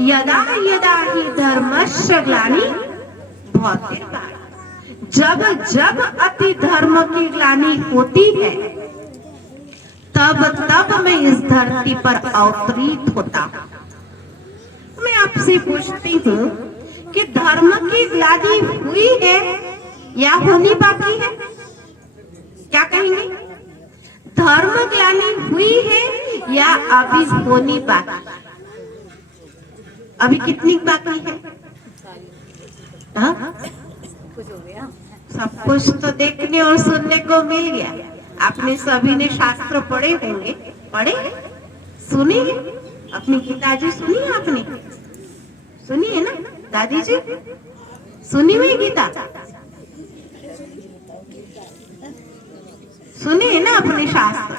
यदा यदा ही धर्मस्य ग्लानि भवति, जब जब अति धर्म की ग्लानि होती है तब तब मैं इस धरती पर अवतरित होता हूं। मैं आपसे पूछती हूँ कि धर्म की ग्लानि हुई है या होनी बाकी है? क्या कहेंगे? धर्म ग्लानि हुई है या अभी होनी बाकी? अभी कितनी बाकी है? सब कुछ तो देखने और सुनने को मिल गया। आपने सभी ने शास्त्र पढ़े होंगे, पढ़े सुनी है? अपनी गीताजी सुनी है? आपने सुनी है ना दादी जी? सुनी हुई गीता सुनी है ना? अपने शास्त्र,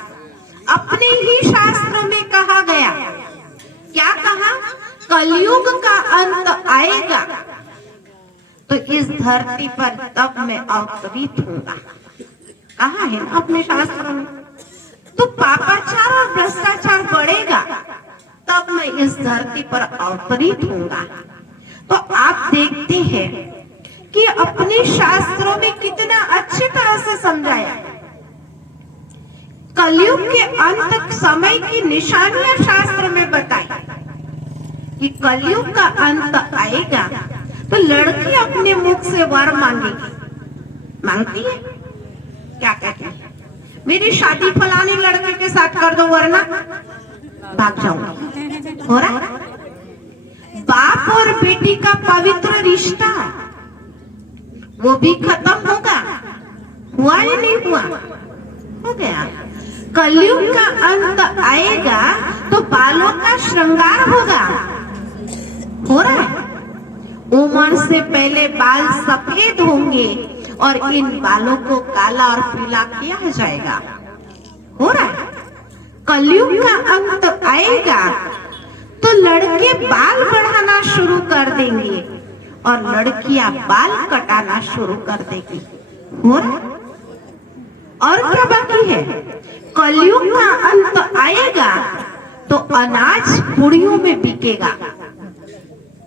अपने ही शास्त्रों में कहा गया, क्या कहा? कलयुग का अंत आएगा तो इस धरती पर तब मैं अवतरित होगा। कहा है ना अपने शास्त्रों में। तो पापाचार और भ्रष्टाचार बढ़ेगा तब मैं इस धरती पर अवतरित होगा। तो आप देखते हैं कि अपने शास्त्रों में कितना अच्छी तरह से समझाया। कलयुग के अंत समय की निशानियां शास्त्र में बताई कि कलयुग का अंत आएगा तो लड़की अपने मुख से वर मांगेगी। मांगती है? क्या कहती है? मेरी शादी फलाने लड़के के साथ कर दो वरना भाग जाऊंगी। हो रहा है? बाप और बेटी का पवित्र रिश्ता वो भी खत्म होगा। हुआ या नहीं हुआ? हो गया। कलयुग का अंत आएगा तो बालों का श्रृंगार होगा। हो रहा है? उम्र से पहले बाल सफेद होंगे और इन बालों को काला और पीला किया जाएगा। हो रहा है? कलयुग का अंत आएगा तो लड़के बाल बढ़ाना शुरू कर देंगे और लड़कियां बाल कटाना शुरू कर देगी। हो रहा है? और क्या बाकी है? कलयुग का अंत आएगा तो अनाज पुड़ियों में बिकेगा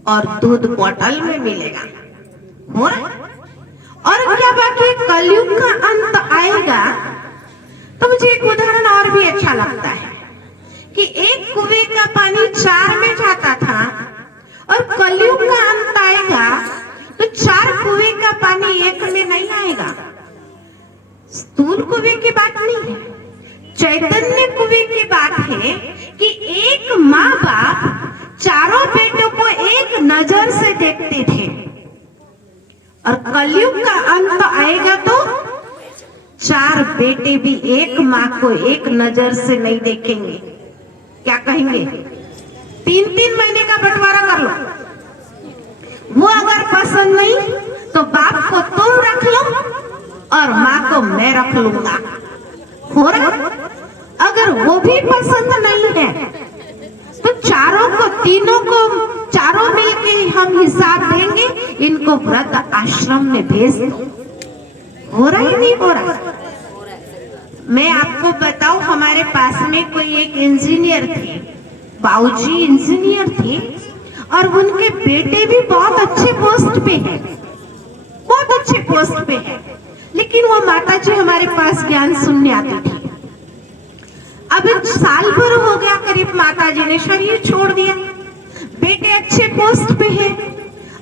और दूध बोतल में मिलेगा। हो रहा है? और क्या बाकी? कलयुग का अंत आएगा तो मुझे एक उदाहरण और भी अच्छा लगता है कि एक कुएं का पानी 4 में जाता था और कलयुग का अंत आएगा बेटों को एक नजर से देखते थे, और कलयुग का अंत आएगा तो 4 बेटे भी एक माँ को एक नजर से नहीं देखेंगे। क्या कहेंगे? 3-3 महीने का बंटवारा कर लो, वो अगर पसंद नहीं तो बाप को तुम रख लो और माँ को मैं रख लूंगा। हो रहा? अगर वो भी पसंद नहीं है तो तीनों को चारों मिलके हम हिसाब देंगे, इनको व्रत आश्रम में भेज दो। हो रहा है नहीं हो रहा? मैं आपको बताऊं, हमारे पास में कोई एक इंजीनियर थे, बाबूजी इंजीनियर थे, और उनके बेटे भी बहुत अच्छे पोस्ट पे हैं, बहुत अच्छे पोस्ट पे हैं, लेकिन वो माता जी हमारे पास ज्ञान सुनने आती थी। अब 1 साल भर हो गया करीब माता जी ने शरीर छोड़ दिया, बेटे अच्छे पोस्ट पे है,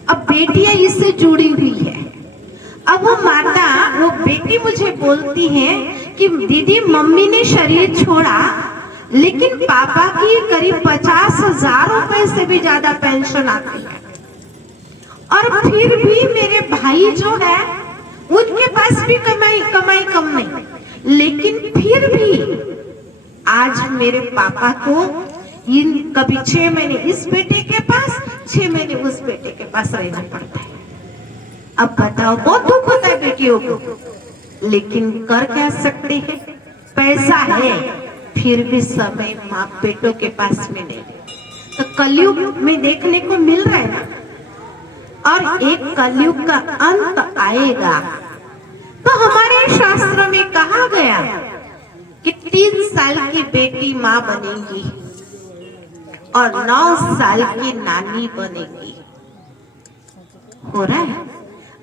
अब बेटियां इससे जुड़ी हुई है। अब वो बेटी मुझे बोलती है कि दीदी मम्मी ने शरीर छोड़ा, लेकिन पापा की करीब 50,000 रुपए से भी ज्यादा पेंशन आती है, और फिर भी मेरे भाई जो है उनके पास भी कमाई कम नहीं, लेकिन फिर भी आज मेरे पापा को कभी 6 महीने इस बेटे के पास, 6 महीने उस बेटे के पास रहना पड़ता है। अब बताओ, बहुत दुख होता है बेटियों को, लेकिन कर क्या सकते हैं? पैसा है, फिर भी समय माँ बेटों के पास में नहीं। तो कलयुग में देखने को मिल रहा है ना, और एक कलयुग का अंत आएगा। तो हमारे शास्त्र में कहा गया कि 3 साल की बेटी माँ बनेगी और 9 साल की नानी बनेगी। हो रहा है,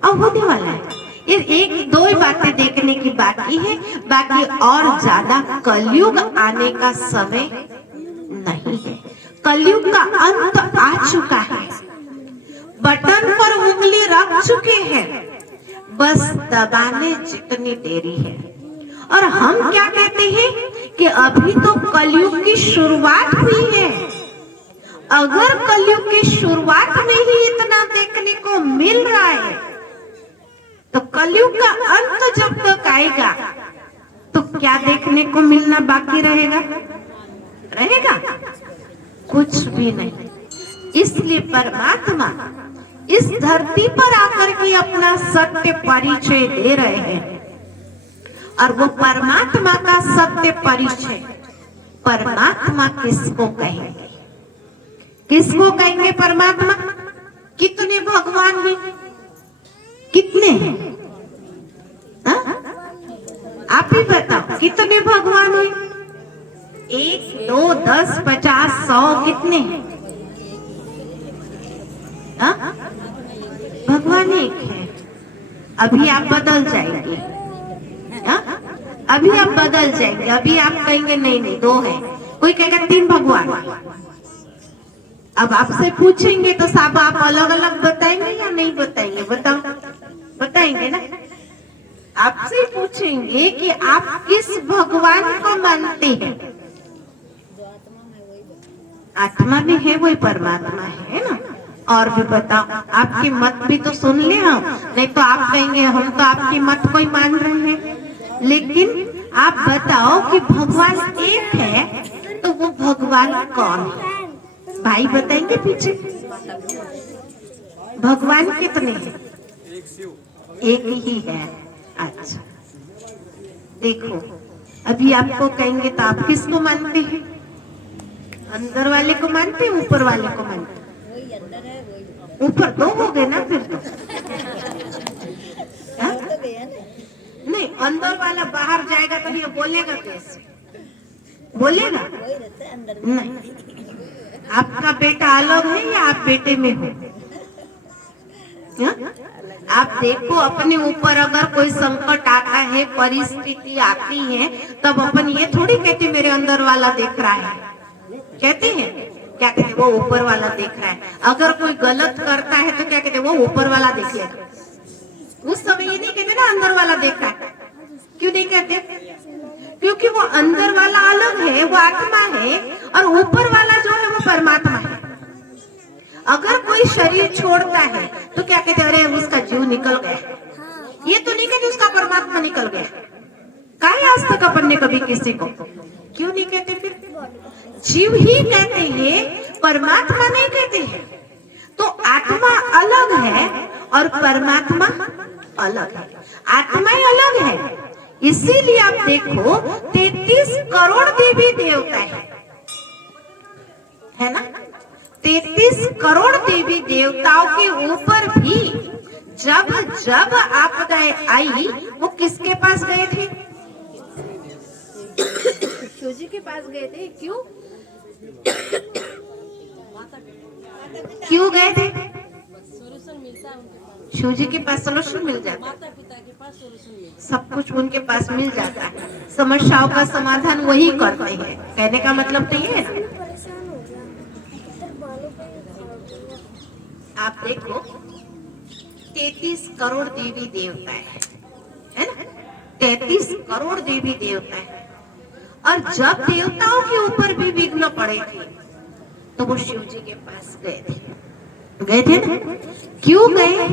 अब होने वाला है। ये 1-2 ही बातें देखने की बाकी है, बाकी और ज्यादा कलयुग आने का समय नहीं है। कलयुग का अंत आ चुका है, बटन पर उंगली रख चुके हैं, बस दबाने जितनी देरी है। और हम क्या कहते हैं कि अभी तो कलयुग की शुरुआत हुई है। अगर कलयुग की शुरुआत में ही इतना देखने को मिल रहा है, तो कलयुग का अंत जब तक आएगा तो क्या देखने को मिलना बाकी रहेगा? कुछ भी नहीं। इसलिए परमात्मा इस धरती पर आकर के अपना सत्य परिचय दे रहे हैं, और वो परमात्मा का सत्य परिचय परमात्मा किसको कहेंगे? किसको कहेंगे परमात्मा? कितने भगवान हैं? कितने हैं? आप ही बताओ, कितने भगवान हैं? 1, 2, 10, 50, 100 कितने हैं? भगवान एक है। अभी आप बदल जाएंगे, अभी आप बदल जाएंगे। अभी आप कहेंगे नहीं 2 है, कोई कहेगा 3 भगवान। अब आपसे पूछेंगे तो सब आप अलग अलग बताएंगे या नहीं बताएंगे? बताओ, बताएंगे ना? आपसे पूछेंगे कि आप किस भगवान को मानते हैं? आत्मा में है वही परमात्मा है ना? और भी बताओ, आपकी मत भी तो सुन ले हम, नहीं तो आप कहेंगे हम तो आपकी मत को ही मान रहे हैं। लेकिन आप बताओ कि भगवान एक है, तो वो भगवान कौन है? भाई बताएंगे पीछे। भगवान कितने हैं? एक ही है। अच्छा, देखो अभी आपको कहेंगे तो आप किसको मानते हैं? अंदर वाले को मानते हैं, ऊपर वाले को मानते हैं? ऊपर 2 हो गए ना फिर तो। नहीं, अंदर वाला बाहर जाएगा तो ये बोलेगा कैसे? बोलेगा नहीं। आपका बेटा अलग है या आप बेटे में हो? आप देखो, अपने ऊपर अगर कोई संकट आता है, परिस्थिति आती है, तब अपन ये थोड़ी कहते मेरे अंदर वाला देख रहा है। कहते हैं क्या? कहते वो ऊपर वाला देख रहा है। अगर कोई गलत करता है तो क्या कहते वो ऊपर वाला देख लेगा। उस समय ये नहीं कहते ना अंदर वाला देख रहा है। क्यों नहीं कहते? क्योंकि वो अंदर वाला अलग है, वो आत्मा है, और ऊपर वाला जो है वो परमात्मा है। अगर कोई शरीर छोड़ता है तो क्या कहते हैं, अरे उसका जीव निकल गया। ये तो नहीं कहते उसका परमात्मा निकल गया। काहे आज तक अपन ने कभी किसी को क्यों नहीं कहते? फिर जीव ही कहते हैं, परमात्मा नहीं कहते हैं। तो आत्मा अलग है और परमात्मा अलग है। आत्मा ही अलग है। इसीलिए आप देखो 33 करोड़ देवी देवता है ना। 33 करोड़ देवी देवताओं के ऊपर भी जब जब आप गए आई, वो किसके पास गए थे? शिव जी के पास गए थे। क्यों गए थे? शिव जी के पास सोल्यूशन मिल जाता है, सब कुछ उनके पास मिल जाता है, समस्याओं का समाधान वही करते हैं। कहने का मतलब तो ये है ना। आप देखो 33 करोड़ देवी देवता है ना। 33 करोड़ देवी देवता है। और जब देवताओं के ऊपर भी विघ्न पड़े थे तो वो शिव जी के पास गए थे ना। क्यों गए?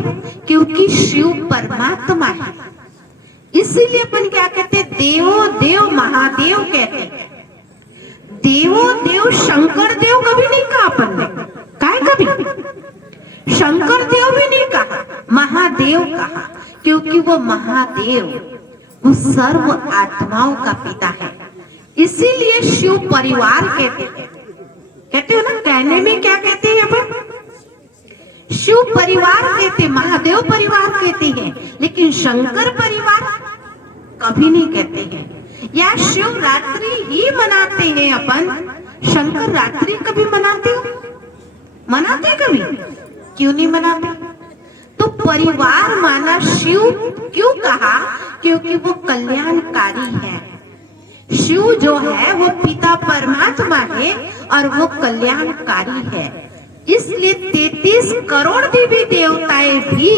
क्योंकि शिव परमात्मा है। इसीलिए अपन क्या कहते हैं, देवो देव महादेव कहते हैं। देवो देव शंकर देव कभी नहीं कहा अपन ने। काहे कभी शंकर देव भी नहीं कहा, महादेव कहा, क्योंकि वो महादेव वो सर्व आत्माओं का पिता है। इसीलिए शिव परिवार कहते हो ना। कहने में क्या कहते हैं अपन? शिव परिवार कहते, महादेव परिवार कहते हैं, लेकिन शंकर परिवार कभी नहीं कहते हैं। या शिवरात्रि ही मनाते हैं अपन, शंकर रात्रि कभी मनाते हो? मनाते कभी? क्यों नहीं मनाते? तो परिवार माना शिव क्यों कहा? क्योंकि वो कल्याणकारी है। शिव जो है वो पिता परमात्मा है और वो कल्याणकारी है। इसलिए 33 करोड़ देवी देवताएं भी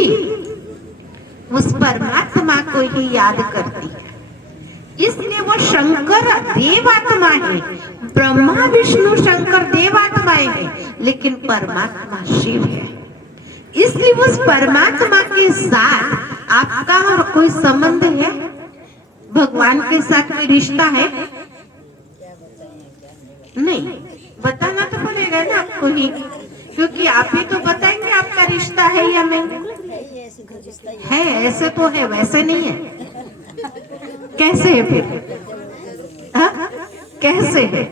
उस परमात्मा को ही याद करती है। इसलिए वो शंकर देवात्मा है। ब्रह्मा विष्णु शंकर देवात्माएं हैं, लेकिन परमात्मा शिव है। इसलिए उस परमात्मा के साथ आपका और कोई संबंध है? भगवान के साथ कोई रिश्ता है? नहीं, बताना तो पड़ेगा ना आपको ही, क्योंकि आप ही तो बताएंगे आपका रिश्ता है या नहीं है। ऐसे तो है, वैसे नहीं है। कैसे है फिर? हाँ? कैसे है?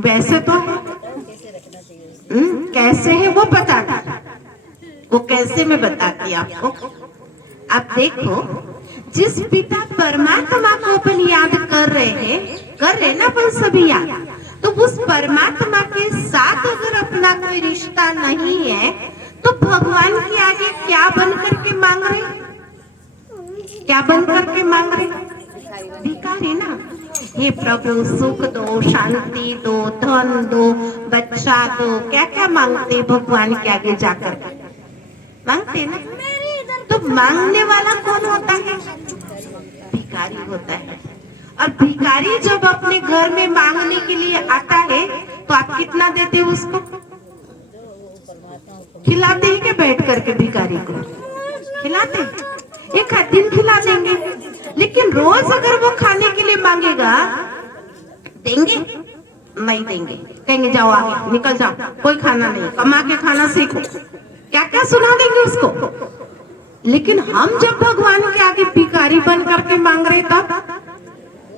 वैसे तो है। कैसे है वो बताता, वो कैसे मैं बताती आपको। आप देखो, जिस पिता परमात्मा को अपन याद कर रहे ना अपन सभी याद, तो उस परमात्मा के साथ अगर अपना कोई रिश्ता नहीं है तो भगवान के आगे क्या बन करके मांग रहे? क्या बन करके मांग रहे? भिखारी ना। हे प्रभु सुख दो, शांति दो, धन दो, बच्चा दो, क्या क्या मांगते भगवान के आगे जाकर? मांगते ना। तो मांगने वाला कौन होता है? भिखारी होता है। और भिखारी जब अपने घर में मांगने के लिए आता है तो आप कितना देते हो उसको? खिलाते ही क्या बैठ करके? भिखारी को खिलाते, एक आध दिन खिला देंगे, लेकिन रोज अगर वो खाने के लिए मांगेगा, देंगे? नहीं देंगे। कहेंगे जाओ आगे निकल जाओ, कोई खाना नहीं, कमा के खाना सीखो, क्या क्या सुना देंगे उसको। लेकिन हम जब भगवान के आगे भिखारी बन करके मांग रहे तब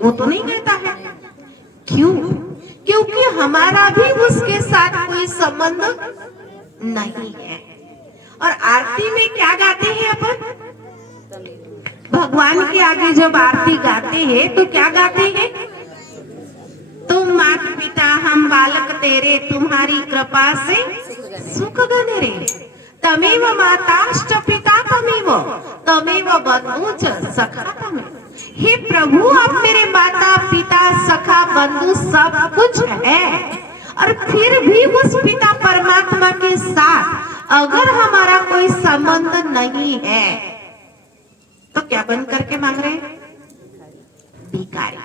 वो तो नहीं कहता है। क्यों? क्योंकि हमारा भी उसके साथ कोई संबंध नहीं है। और आरती में क्या गाते हैं अपन? भगवान के आगे जब आरती गाते हैं तो क्या गाते हैं? तुम माता पिता हम बालक तेरे, तुम्हारी कृपा से सुख गने रे। तमेव माताश्च पिता तमेव, तमेव बंधु च सखा तमेव। हे प्रभु, आप मेरे माता पिता सखा बंधु सब कुछ है, और फिर भी उस पिता परमात्मा के साथ अगर हमारा कोई संबंध नहीं है तो क्या बन करके मांग रहे? भिखारी।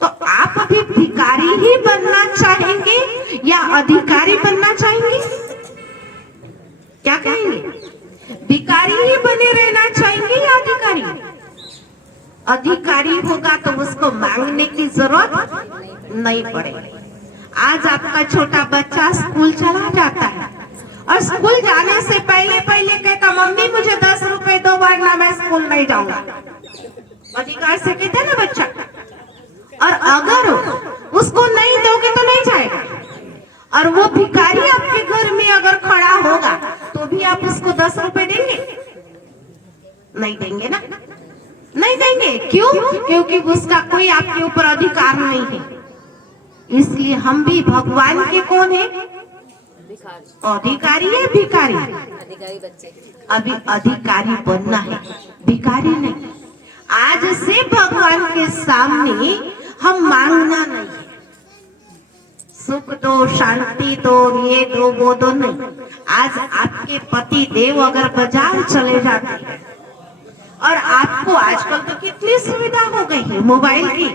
तो आप भी भिखारी ही बनना चाहेंगे या अधिकारी बनना चाहेंगे? क्या कहेंगे? भिखारी ही बने रहना चाहेंगे या अधिकारी? अधिकारी होगा तो उसको मांगने की जरूरत नहीं पड़ेगी। आज आपका छोटा बच्चा स्कूल चला जाता है और स्कूल जाने से पहले पहले कहता मम्मी मुझे 10 रुपए दो वरना मैं स्कूल नहीं जाऊंगा। अधिकार से कहते हैं ना बच्चा। और अगर उसको नहीं दोगे तो नहीं जाएगा। और वो भिखारी आपके घर में अगर खड़ा होगा तो भी आप उसको 10 रुपए देंगे? नहीं देंगे ना, नहीं देंगे। क्यों? क्योंकि उसका कोई आपके ऊपर अधिकार नहीं है। इसलिए हम भी भगवान के कौन है? अधिकारी है भिखारी? अधिकारी बच्चे। अभी अधिकारी बनना है, भिखारी नहीं। आज से भगवान के सामने हम मांगना नहीं है, सुख दो, शांति दो, ये दो वो दो नहीं। आज आपके पति देव अगर बाजार चले जाते हैं और आपको आजकल तो कितनी सुविधा हो गई है मोबाइल की,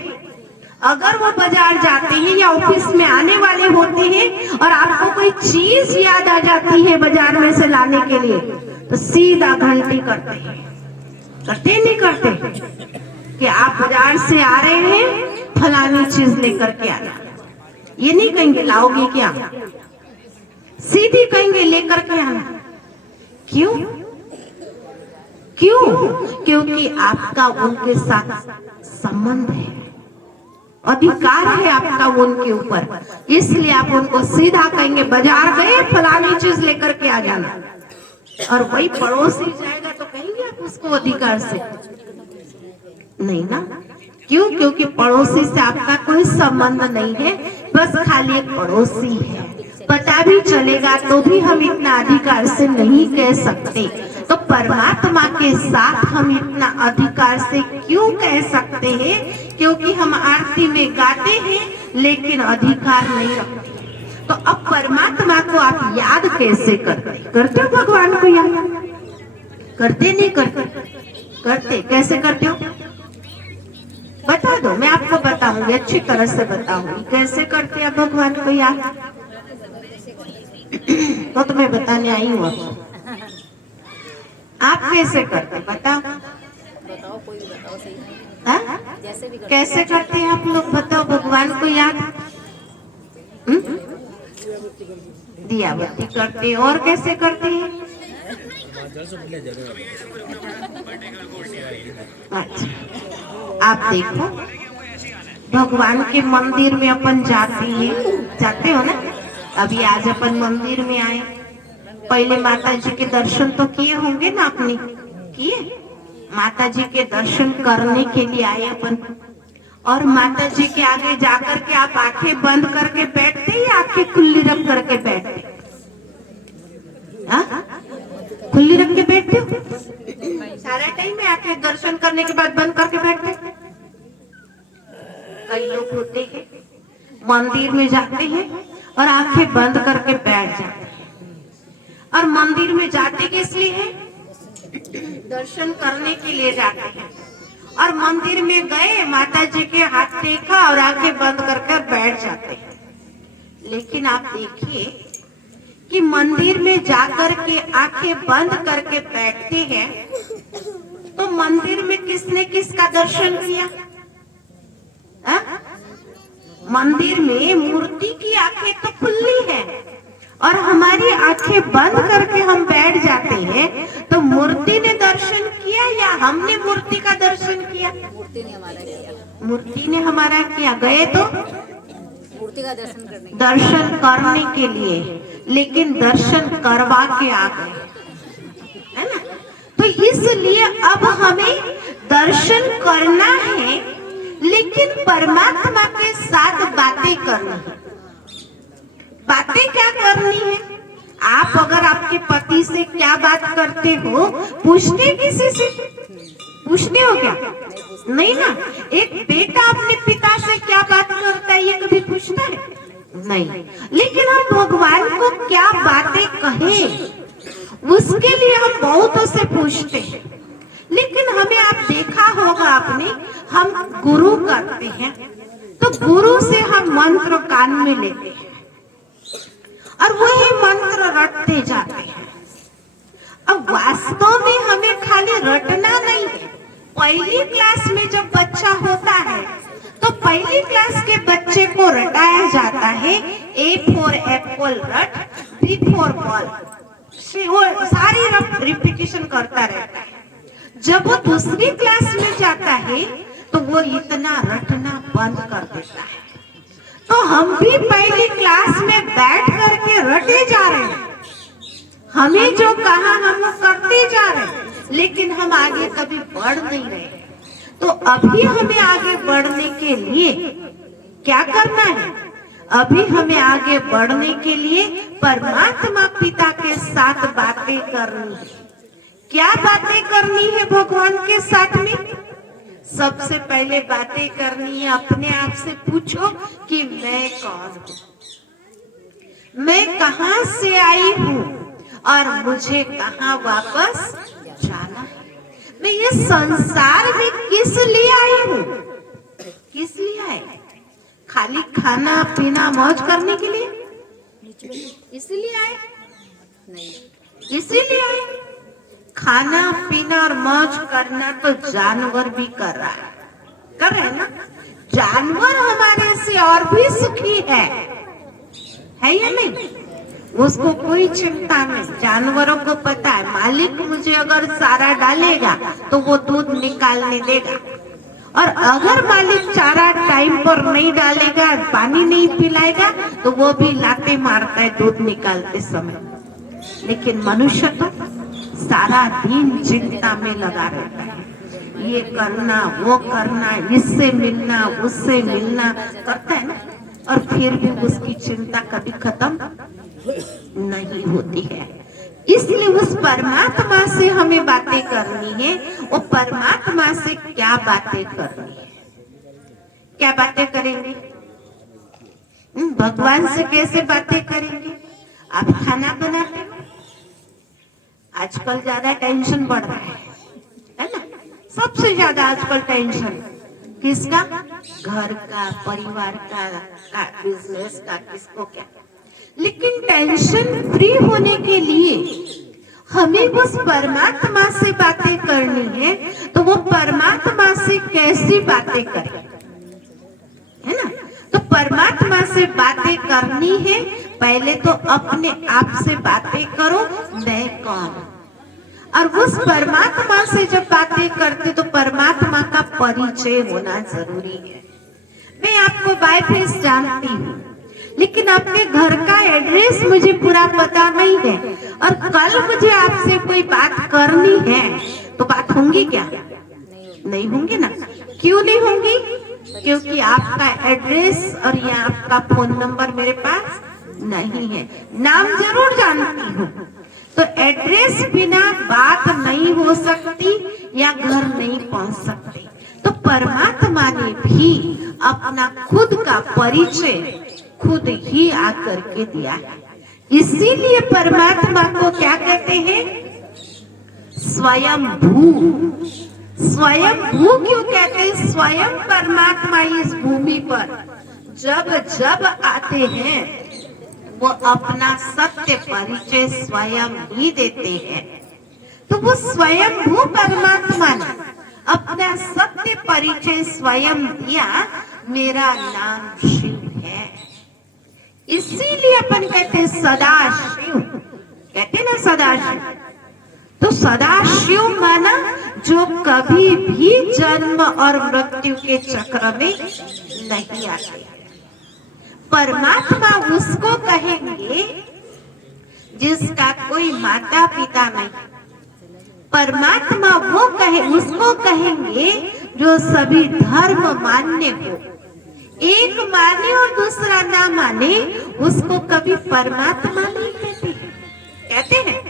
अगर वो बाजार जाते हैं या ऑफिस में आने वाले होते हैं और आपको कोई चीज याद आ जाती है बाजार में से लाने के लिए तो सीधा घंटी करते हैं। करते नहीं करते कि आप बाजार से आ रहे हैं फलानी चीज लेकर के आना। ये नहीं कहेंगे लाओगे क्या, सीधी कहेंगे लेकर के आना। क्यों? क्यों? क्योंकि आपका उनके साथ संबंध है, अधिकार है आपका उनके ऊपर। इसलिए आप उनको सीधा कहेंगे बाजार गए फलानी चीज लेकर के आ जाना। और वही पड़ोसी जाएगा तो कहेंगे आप उसको अधिकार से? नहीं ना। क्यों? क्योंकि पड़ोसी से आपका कोई संबंध नहीं है, बस खाली एक पड़ोसी है। पता भी चलेगा तो भी हम इतना अधिकार से नहीं कह सकते, तो परमात्मा के साथ हम इतना अधिकार से क्यों कह सकते हैं? क्योंकि हम आरती में गाते हैं लेकिन अधिकार नहीं रखते। तो अब परमात्मा को आप याद कैसे करते? करते हो भगवान को याद? करते नहीं करते? करते। कैसे करते हो बता दो, मैं आपको बताऊंगी, अच्छी तरह से बताऊंगी कैसे करते हैं भगवान को याद। तो मैं बताने आई हूँ आप कैसे करते बताओ। बताओ, कोई भी बताओ, सही हाँ? जैसे भी कैसे करते हैं आप लोग बताओ भगवान को याद? दिया बत्ती करते हैं। और कैसे करते हैं? अच्छा, आप देखो भगवान के मंदिर में अपन जाते हो ना। अभी आज अपन मंदिर में आए, पहले माता जी के दर्शन तो किए होंगे ना आपने? किए? माता जी के दर्शन करने के लिए आए अपन, और माता जी के आगे जाकर के आप आंखें बंद करके बैठते या आंखें खुली रख करके बैठते? खुली रख के बैठते हो? सारा टाइम में आंखें दर्शन करने के बाद बंद करके बैठते? कई लोग होते हैं मंदिर में जाते हैं और आंखें बंद करके बैठ जाते हैं। और मंदिर में जाते किस लिए है? दर्शन करने के लिए जाते हैं। और मंदिर में गए, माता जी के हाथ देखा और आंखें बंद करके बैठ जाते हैं। लेकिन आप देखिए कि मंदिर में जाकर के आंखें बंद करके बैठते हैं तो मंदिर में किसने किसका दर्शन किया? मंदिर में मूर्ति की आंखें तो खुली है और हमारी आंखें बंद करके हम बैठ जाते हैं, तो मूर्ति ने दर्शन किया या हमने मूर्ति का दर्शन किया? मूर्ति ने हमारा किया। मूर्ति ने हमारा किया। गए तो मूर्ति का दर्शन करने के लिए, लेकिन दर्शन करवा के आ गए, है ना? तो इसलिए अब हमें दर्शन करना है, लेकिन परमात्मा के साथ बातें करनी है। बातें क्या करनी है? आप अगर आपके पति से क्या बात करते हो, पूछते किसी से? पूछते हो क्या? नहीं ना। एक बेटा अपने पिता से क्या बात करता है, ये कभी पूछता है? नहीं। लेकिन हम भगवान को क्या बातें कहें, उसके लिए हम बहुतों से पूछते हैं। लेकिन हमें आप देखा होगा आपने, हम गुरु करते हैं, तो गुरु से हम मंत्र कान में लेते हैं और वही मंत्र रटते जाते हैं। अब वास्तव में हमें खाली रटना नहीं है। पहली क्लास में जब बच्चा होता है तो पहली क्लास के बच्चे को रटाया जाता है ए फॉर एप्पल रट, बी फॉर बॉल। वो सारी रिपीटिशन करता रहता है। जब वो दूसरी क्लास में जाता है तो वो इतना रटना बंद कर देता है। तो हम भी पहली क्लास में बैठ करके रटे जा रहे हैं। हमें जो कहा हम करते जा रहे हैं, लेकिन हम आगे कभी बढ़ नहीं रहे। तो अभी हमें आगे बढ़ने के लिए क्या करना है? अभी हमें आगे बढ़ने के लिए परमात्मा पिता के साथ बातें करनी है। क्या बातें करनी है भगवान के साथ में? सबसे पहले बातें करनी है, अपने आप से पूछो कि मैं कौन हूँ, मैं कहाँ से आई हूँ और मुझे कहाँ वापस जाना है। मैं ये संसार में किस लिए आई हूँ? किस लिए आई? खाली खाना पीना मौज करने के लिए? इसलिए आए? नहीं, इसीलिए आए? खाना पीना और मौज करना तो जानवर भी कर रहा है, कर रहे हैं ना? जानवर हमारे से और भी सुखी है या नहीं? उसको कोई चिंता नहीं। जानवरों को पता है मालिक मुझे अगर चारा डालेगा तो वो दूध निकालने देगा, और अगर मालिक चारा टाइम पर नहीं डालेगा, पानी नहीं पिलाएगा, तो वो भी लाते मारता है दूध निकालते समय। लेकिन मनुष्य तो सारा दिन चिंता में लगा रहता है, ये करना वो करना, इससे मिलना उससे मिलना करता है ना, और फिर भी उसकी चिंता कभी खत्म नहीं होती है। इसलिए उस परमात्मा से हमें बातें करनी है। वो परमात्मा से क्या बातें करनी है? क्या बातें करेंगे? भगवान से कैसे बातें करेंगे? आप खाना बनाते हो, आजकल ज्यादा टेंशन बढ़ रहा है ना? सबसे ज्यादा आजकल टेंशन किसका? घर का, परिवार का, बिजनेस का, किसको क्या। लेकिन टेंशन फ्री होने के लिए हमें उस परमात्मा से बातें करनी है। तो वो परमात्मा से कैसी बातें करें, है ना? तो परमात्मा से बातें करनी है, पहले तो अपने आप से बातें करो, मैं कौन। और उस परमात्मा से जब बातें करते तो परमात्मा का परिचय होना जरूरी है। मैं आपको बाय फेस जानती हूँ, लेकिन आपके घर का एड्रेस मुझे पूरा पता नहीं है, और कल मुझे आपसे कोई बात करनी है तो बात होंगी क्या? नहीं होंगी ना। क्यों नहीं होंगी? क्योंकि आपका एड्रेस और या आपका फोन नंबर मेरे पास नहीं है। नाम जरूर जानती हूँ, तो एड्रेस बिना बात नहीं हो सकती या घर नहीं पहुंच सकती। तो परमात्मा ने भी अपना खुद का परिचय खुद ही आकर के दिया है। इसीलिए परमात्मा को क्या कहते हैं? स्वयं भू। स्वयं भू क्यों कहते हैं? स्वयं परमात्मा इस भूमि पर जब जब आते हैं वो अपना सत्य परिचय स्वयं ही देते हैं। तो वो स्वयं भू परमात्मा ने अपना सत्य परिचय स्वयं दिया, मेरा नाम शिव है। इसीलिए अपन कहते हैं सदाशिव, कहते ना सदाशिव। तो सदाशिव माना जो कभी भी जन्म और मृत्यु के चक्र में नहीं आते। परमात्मा उसको कहेंगे जिसका कोई माता पिता नहीं। परमात्मा वो उसको कहेंगे जो सभी धर्म मान्य हो। एक माने और दूसरा ना माने उसको कभी परमात्मा नहीं कहते, कहते हैं।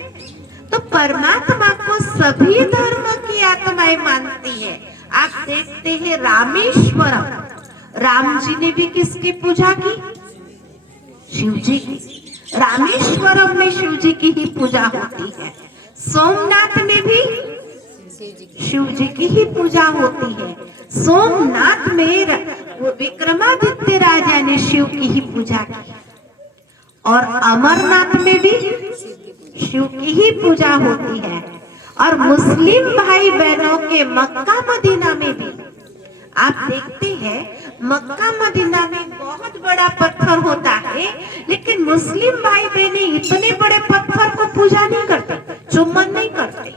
तो परमात्मा को सभी धर्म की आत्माएं मानती है। आप देखते हैं रामेश्वरम, राम जी ने भी किसकी पूजा की? शिव जी की। रामेश्वरम में शिव जी की ही पूजा होती है। सोमनाथ में भी शिव जी की ही पूजा होती है। सोमनाथ में वो विक्रमादित्य राजा ने शिव की ही पूजा की और अमरनाथ में भी शिव की ही पूजा होती है। और मुस्लिम भाई बहनों के मक्का मदीना में भी आप देखते हैं, मक्का मदीना में बहुत बड़ा पत्थर होता है, लेकिन मुस्लिम भाई बहने इतने बड़े पत्थर को पूजा नहीं करते, चुम्बन नहीं करते,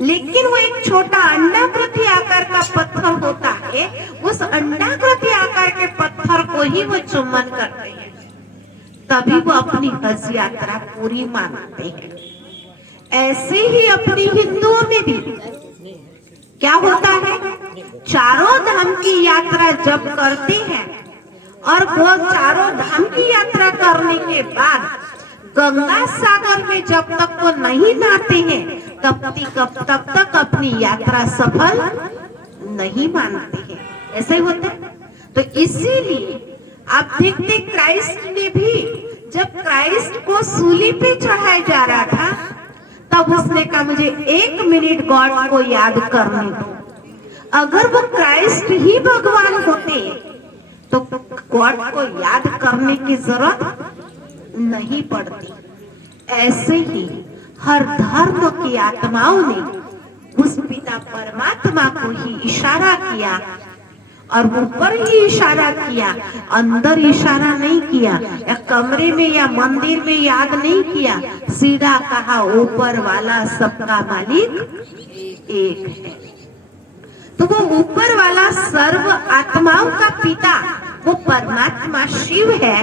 लेकिन वो एक छोटा अंडाकृति आकार का पत्थर होता है, उस अंडाकृति आकार के पत्थर को ही वो चुम्बन करते हैं, तभी वो अपनी हज यात्रा पूरी मानते हैं। ऐसे ही अपनी हिंदुओं में भी क्या होता है, चारों धाम की यात्रा जब करते हैं और वो चारों धाम की यात्रा करने के बाद गंगा सागर में जब तक वो नहीं नहाते हैं तब तक अपनी यात्रा सफल नहीं मानते हैं। ऐसा ही होता है। तो इसीलिए आप देखते क्राइस्ट ने भी, जब क्राइस्ट को सूली पे चढ़ाया जा रहा था तब उसने कहा मुझे 1 मिनट गॉड को याद करने दो। अगर वो क्राइस्ट ही भगवान होते तो गॉड को याद करने की जरूरत नहीं पड़ती। ऐसे ही हर धर्म की आत्माओं ने उस पिता परमात्मा को ही इशारा किया और ऊपर ही इशारा किया, अंदर इशारा नहीं किया, या कमरे में या मंदिर में याद नहीं किया, सीधा कहा ऊपर वाला सबका मालिक एक है। तो वो ऊपर वाला सर्व आत्माओं का पिता वो परमात्मा शिव है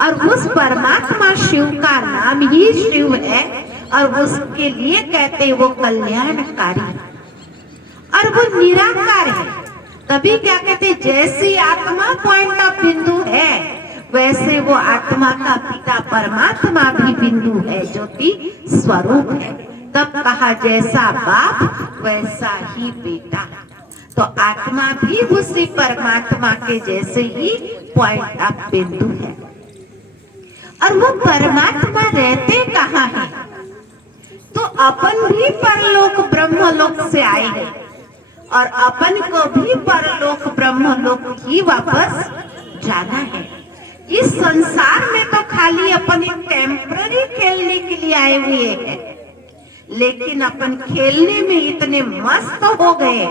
और उस परमात्मा शिव का नाम ही शिव है और उसके लिए कहते हैं वो कल्याणकारी और वो निराकार है। तभी क्या कहते, जैसी आत्मा पॉइंट ऑफ बिंदु है वैसे वो आत्मा का पिता परमात्मा भी बिंदु है, ज्योति स्वरूप है। तब कहा जैसा बाप वैसा ही बेटा, तो आत्मा भी उसी परमात्मा के जैसे ही पॉइंट ऑफ बिंदु है। और वो परमात्मा रहते कहाँ है, तो अपन भी परलोक ब्रह्मलोक से आए हैं और अपन को भी परलोक ब्रह्मलोक ही वापस जाना है। इस संसार में तो खाली अपन एक टेम्पररी खेलने के लिए आए हुए हैं, लेकिन अपन खेलने में इतने मस्त हो गए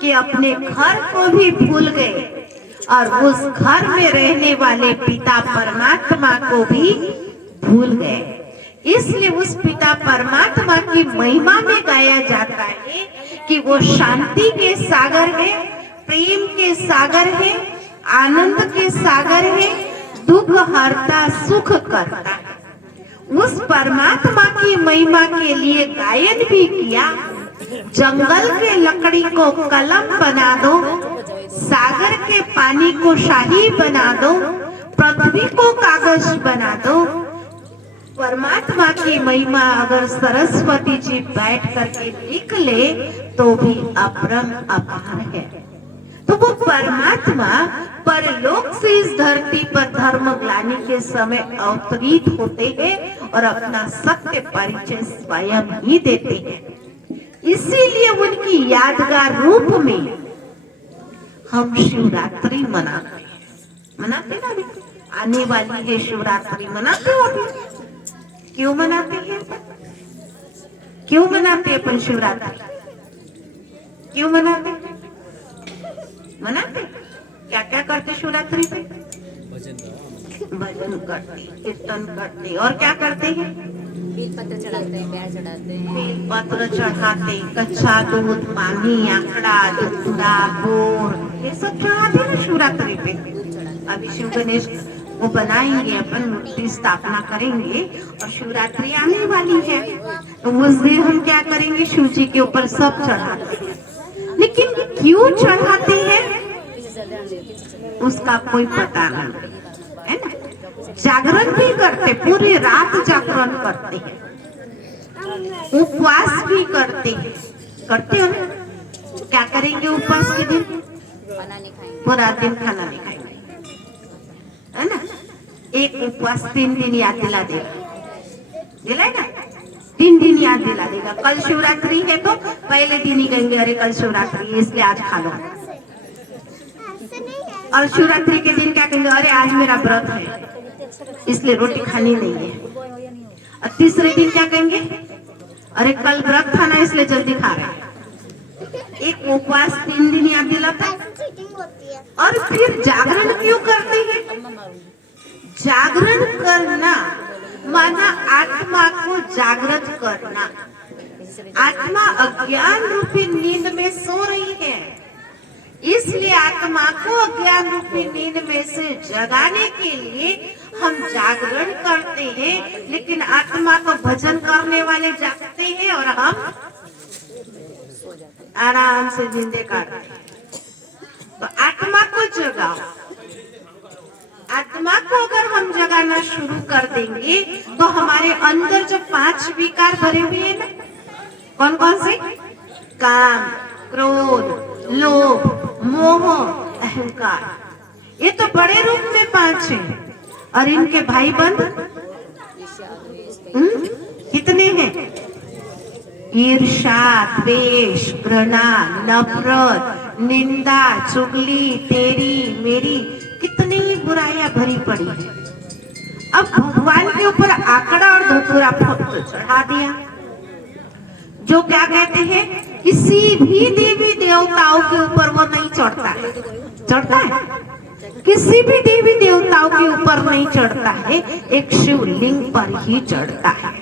कि अपने घर को भी भूल गए और उस घर में रहने वाले पिता परमात्मा को भी भूल गए। इसलिए उस पिता परमात्मा की महिमा में गाया जाता है कि वो शांति के सागर है, प्रेम के सागर है, आनंद के सागर है, दुख हरता सुख करता है। उस परमात्मा की महिमा के लिए गायन भी किया, जंगल के लकड़ी को कलम बना दो, सागर के पानी को शाही बना दो, पृथ्वी को कागज बना दो। परमात्मा की महिमा अगर सरस्वती जी बैठ करके लिख ले तो भी अपरम अपार है। तो वो परमात्मा परलोक से इस धरती पर धर्म ग्लानि के समय अवतरित होते हैं और अपना सत्य परिचय स्वयं ही देते हैं। इसीलिए उनकी यादगार रूप में हम शिवरात्रि मनाते ना, आने वाली है शिवरात्रि, मनाते हो। क्यों मनाते हैं, क्यों मनाते हैं अपन शिवरात्रि, क्यों मनाते क्या क्या करते शिवरात्रि पे, भजन करते, कीर्तन करते और क्या करते हैं, बेल पत्र चढ़ाते हैं, प्यार चढ़ाते हैं, बेल पत्र चढ़ाते, कच्चा दूध, पानी, आंकड़ा, दूधा, बोर, ये सब चढ़ाते हैं शिवरात्रि पे। अभी शिव गणेश वो बनाएंगे, अपन मूर्ति स्थापना करेंगे और शिवरात्रि आने वाली है, तो उस दिन हम क्या करेंगे, शिव जी के ऊपर सब चढ़ाते हैं। लेकिन क्यों चढ़ाते हैं उसका कोई पता नहीं है ना। जागरण भी करते, पूरी रात जागरण करते हैं, उपवास भी करते हो ना। क्या करेंगे उपवास के दिन, खाना नहीं खाएंगे, पूरा दिन खाना नहीं खाएंगे, है ना। एक उपवास 3 दिन याद दिला दिलाएगा, 3 दिन याद दिला देगा। कल शिवरात्रि है तो पहले दिन ही कहेंगे अरे कल शिवरात्रि है इसलिए आज खा लो, और शिवरात्रि के दिन क्या कहेंगे, अरे आज मेरा व्रत है इसलिए रोटी खानी नहीं है। और तीसरे दिन क्या कहेंगे, अरे कल व्रत था ना इसलिए जल्दी खा रहे हैं। एक उपवास 3 दिन याद दिलाता है। और फिर जागरण क्यों करते हैं? जागरण करना माना आत्मा को जागृत करना। आत्मा अज्ञान रूपी नींद में सो रही है, इसलिए आत्मा को अज्ञान रूपी नींद में से जगाने के लिए हम जागरण करते हैं। लेकिन आत्मा को भजन करने वाले जागते हैं और हम आराम से नींदे काटते हैं। तो आत्मा को जगाओ। आत्मा को अगर हम जगाना शुरू कर देंगे तो हमारे अंदर जो 5 विकार भरे हुए हैं ना, कौन कौन से? काम, क्रोध, लोभ, मोह, अहंकार, ये तो बड़े रूप में 5 हैं। और इनके भाई बंद कितने हैं? ईर्ष्या, द्वेष, घृणा, नफरत, निंदा, चुगली, तेरी मेरी, कितनी ही बुराइयां भरी पड़ी है। अब भगवान के ऊपर आंकड़ा और धतूरा चढ़ा दिया, जो क्या कहते हैं, किसी भी देवी देवताओं के ऊपर वो नहीं चढ़ता है। चढ़ता है? किसी भी देवी देवताओं के ऊपर नहीं चढ़ता है, एक शिवलिंग पर ही चढ़ता है।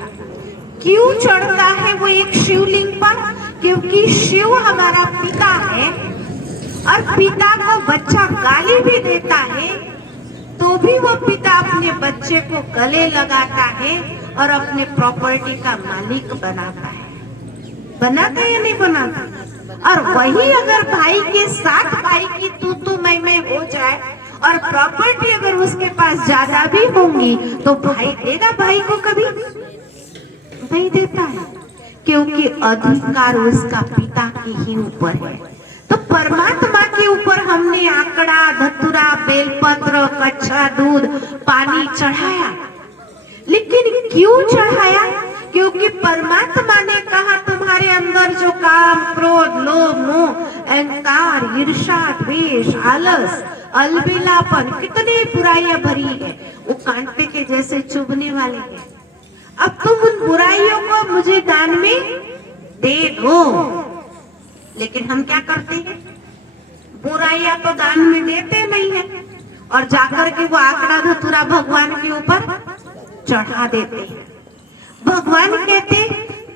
क्यों चढ़ता है वो एक शिवलिंग पर? क्योंकि शिव हमारा पिता है और पिता को बच्चा गाली भी देता है तो भी वो पिता अपने बच्चे को गले लगाता है और अपने प्रॉपर्टी का मालिक बनाता है। बनाता है या नहीं बनाता? और वही अगर भाई के साथ भाई की तू मैं हो जाए और प्रॉपर्टी अगर उसके पास ज्यादा भी होंगी तो भाई देगा भाई को? कभी नहीं देता है, क्योंकि अधिकार उसका पिता के ही ऊपर है। तो परमात्मा के ऊपर हमने आंकड़ा, धतूरा, बेलपत्र, कच्चा दूध, पानी चढ़ाया। लेकिन क्यों चढ़ाया? क्योंकि परमात्मा ने कहा तुम्हारे अंदर जो काम, क्रोध, लोभ, मोह, अहंकार, ईर्ष्या, द्वेष, आलस, अलबेलापन, कितनी बुराइयां भरी है, वो कांटे के जैसे चुभने वाले हैं। अब तुम उन बुराइयों को मुझे दान में दे दो। लेकिन हम क्या करते हैं? बुराइयां तो दान में देते नहीं है और जाकर के वो आंकड़ा धतूरा भगवान के ऊपर चढ़ा देते हैं। भगवान कहते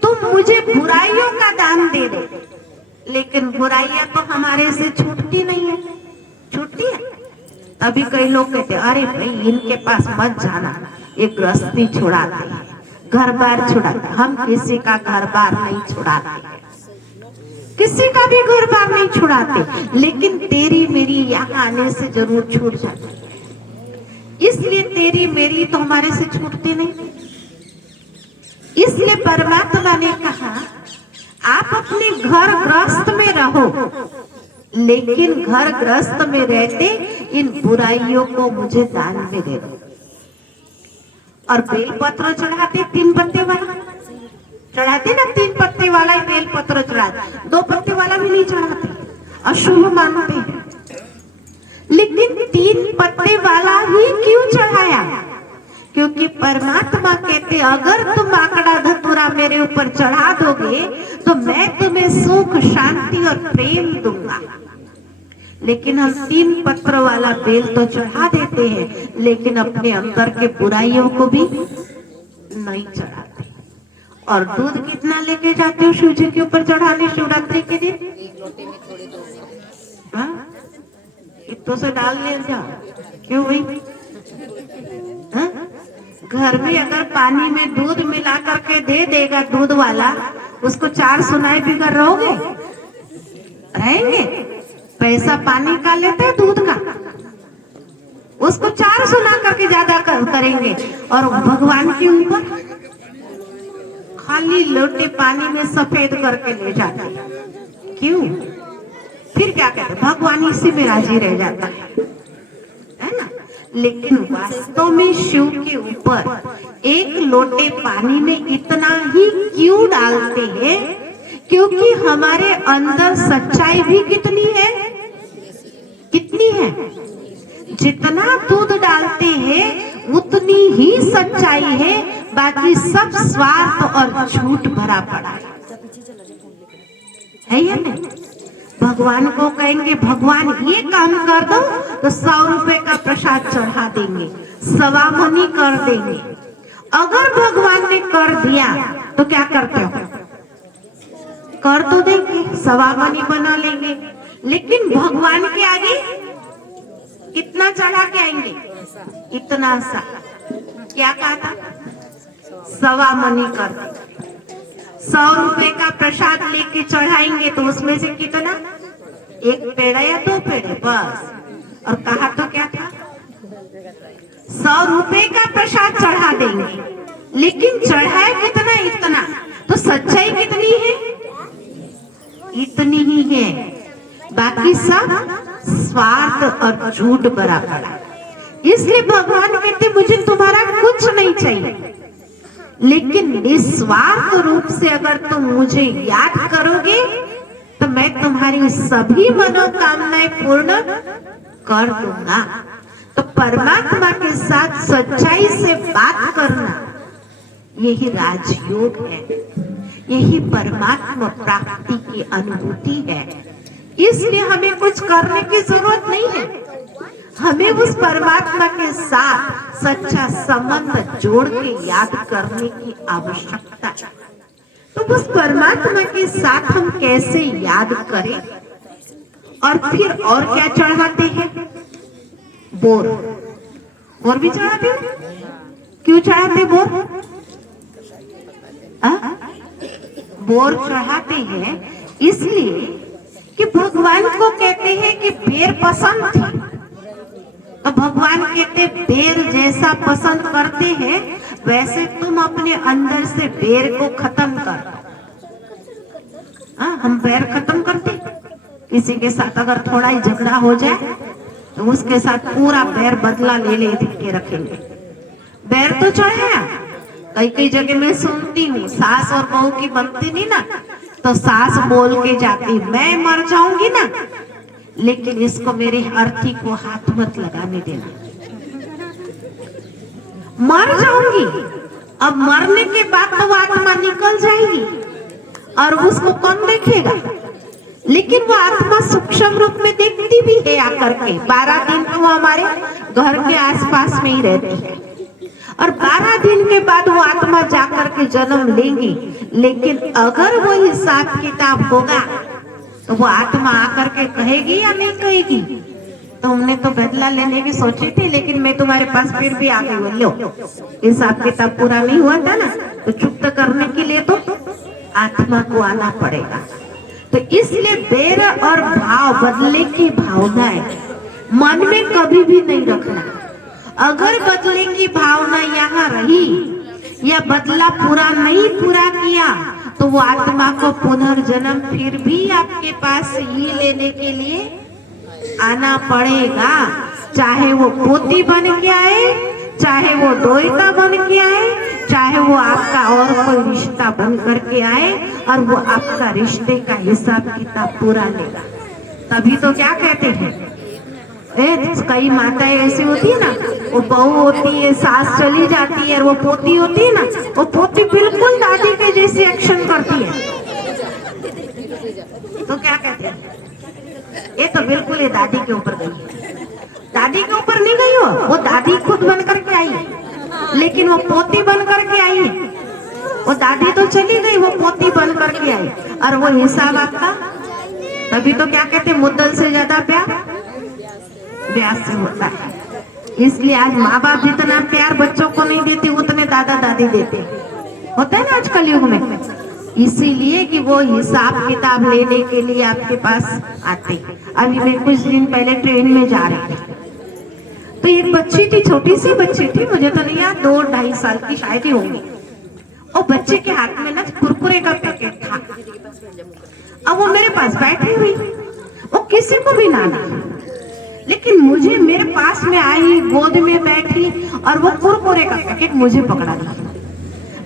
तुम मुझे बुराइयों का दान दे दो, लेकिन बुराइयां तो हमारे से छूटती नहीं है। छूटती है? अभी कई लोग कहते अरे भाई इनके पास मत जाना, ये गृहस्थी छुड़ाते हैं, घर बार छुड़ाते। हम किसी का घर बार नहीं छुड़ाते, किसी का भी घर बार नहीं छुड़ाते, लेकिन तेरी मेरी यहाँ आने से जरूर छूट जाती है। इसलिए तेरी मेरी तो हमारे से छूटती नहीं। इसलिए परमात्मा ने कहा आप अपने घर गृहस्थ में रहो, लेकिन घर गृहस्थ में रहते इन बुराइयों को मुझे दान में दे दो। और बेलपत्र चढ़ाते 3 पत्ते वाला चढ़ाते ना, 3 पत्ते वाला ही बेलपत्र चढ़ाते, 2 पत्ते वाला भी नहीं चढ़ाते, अशुभ मानते हैं। लेकिन 3 पत्ते वाला ही क्यों चढ़ाया? क्योंकि परमात्मा कहते अगर तुम आंकड़ा धतूरा मेरे ऊपर चढ़ा दोगे तो मैं तुम्हें सुख, शांति और प्रेम दूंगा। लेकिन हम 3 पत्र वाला बेल तो चढ़ा देते हैं, लेकिन अपने अंदर के बुराइयों को भी नहीं चढ़ाते। और दूध कितना लेके जाते हो शिव जी के ऊपर चढ़ाने शिवरात्रि के दिन? 1 लोटे में थोड़े दूध। हाँ? इतों से डाल ले जाओ। क्यों भाई? हाँ? घर में अगर पानी में दूध मिला करके दे देगा दूध वाला, उसको 4 सुनाई बिगर रहोगे? रहेंगे? पैसा पानी का लेते हैं दूध का, उसको 4 सुना करके ज्यादा करेंगे। और भगवान के ऊपर खाली लोटे पानी में सफेद करके ले जाते हैं। क्यों? फिर क्या कहते? भगवान इसी में राजी रह जाता है ना? लेकिन वास्तव में शिव के ऊपर 1 लोटे पानी में इतना ही क्यों डालते हैं? क्योंकि हमारे अंदर सच्चाई भी कितनी है? कितनी है? जितना दूध डालते हैं उतनी ही सच्चाई है, बाकी सब स्वार्थ और झूठ भरा पड़ा है या नहीं? भगवान को कहेंगे भगवान ये काम कर दो तो 100 रुपए का प्रसाद चढ़ा देंगे, 1.25 मनी कर देंगे। अगर भगवान ने कर दिया तो क्या करते हो? कर तो देंगे, 1.25 मनी बना लेंगे, लेकिन भगवान के आगे कितना चढ़ा के आएंगे? इतना सा। क्या कहा था? 1.25 मनी कर देंगे। 100 रुपए का प्रसाद लेके चढ़ाएंगे तो उसमें से कितना? 1 पेड़ा या 2 पेड़े बस। और कहा तो क्या था? 100 रुपए का प्रसाद चढ़ा देंगे, लेकिन चढ़ाए कितना? इतना। तो सच्चाई कितनी है? इतनी ही है, बाकी सब स्वार्थ और झूठ भरा पड़ा। इसलिए भगवान कहते मुझे तुम्हारा कुछ नहीं चाहिए, लेकिन निस्वार्थ रूप से अगर तुम मुझे याद करोगे तो मैं तुम्हारी सभी मनोकामनाएं पूर्ण कर दूंगा। तो परमात्मा के साथ सच्चाई से बात करना यही राजयोग है, यही परमात्मा प्राप्ति की अनुभूति है। इसलिए हमें कुछ करने की जरूरत नहीं है, हमें उस परमात्मा के साथ सच्चा संबंध जोड़ के याद करने की आवश्यकता है। तो उस परमात्मा के साथ हम कैसे याद करें? और फिर और क्या चढ़ाते हैं? बोर। बोर भी चढ़ाते हैं। क्यों चढ़ाते बोर? बोर चढ़ाते हैं इसलिए कि भगवान को कहते हैं कि बेर पसंद थी, तो भगवान कहते बेर जैसा पसंद करते हैं वैसे तुम अपने अंदर से बेर को खत्म कर। हम बेर खत्म करते, किसी के साथ अगर थोड़ा ही झगड़ा हो जाए तो उसके साथ पूरा बेर बदला ले के रखेंगे। बेर तो चढ़ाया, कई जगह मैं सुनती हूँ सास और बहू की बनती नहीं ना, तो सास बोल के जाती मैं मर जाऊंगी ना, लेकिन इसको मेरे अर्थी को हाथ मत लगाने देना, मर जाऊंगी। अब मरने के बाद तो वो आत्मा निकल जाएगी और उसको कौन देखेगा? लेकिन वो आत्मा सूक्ष्म रूप में देखती भी है आकर के। 12 दिन तो वो हमारे घर के आसपास में ही रहती है और 12 दिन के बाद वो आत्मा जाकर के जन्म लेंगी। लेकिन अगर वो हिसाब किताब होगा तो वो आत्मा आकर के कहेगी या नहीं कहेगी? तो हमने तो बदला लेने की सोची थी, लेकिन मैं तुम्हारे पास फिर भी आ गई। लो, हिसाब किताब पूरा नहीं हुआ था ना, तो चुप्त करने के लिए तो आत्मा को आना पड़ेगा। तो इसलिए बेर और भाव, बदले की भावनाएं मन में कभी भी नहीं रखना। अगर बदले की भावना यहाँ रही या बदला पूरा किया तो वो आत्मा को पुनर्जन्म फिर भी आपके पास ही लेने के लिए आना पड़ेगा। चाहे वो पोती बन के आए, चाहे वो दोयता बन के आए, चाहे वो आपका और कोई रिश्ता बन करके आए, और वो आपका रिश्ते का हिसाब किताब पूरा लेगा। तभी तो क्या कहते हैं, कई माताएं ऐसी होती है ना, वो बहू होती है, सास चली जाती है, और वो पोती होती है ना, वो पोती बिल्कुल दादी के जैसे एक्शन करती है। तो क्या कहते हैं, ये तो बिल्कुल ये दादी के ऊपर गई है। दादी के ऊपर नहीं गई वो दादी खुद बन करके आई, लेकिन वो पोती बन करके आई। वो दादी तो चली गई, वो पोती बन करके आई, और वो हिसाब आपका। तभी तो क्या कहते, मुद्दल से ज्यादा प्यार ब्यास से होता है। इसलिए आज माँ बाप जितना प्यार बच्चों को नहीं देते उतने दादा दादी देते, होता है ना आज कलयुग में। इसीलिए कि वो हिसाब किताब लेने के लिए आपके पास आते। अभी मैं कुछ दिन पहले ट्रेन में जा रही थी, तो एक बच्ची थी, छोटी सी बच्ची थी, मुझे तो नहीं याद, 2-2.5 साल की शायद ही होगी। और बच्चे के हाथ में ना कुरकुरे का पैकेट था। अब वो मेरे पास बैठी हुई, वो किसी को भी ना दी, लेकिन मुझे मेरे पास में आई, गोद में बैठी, और वो कुरकुरे का पैकेट मुझे पकड़ा दिया।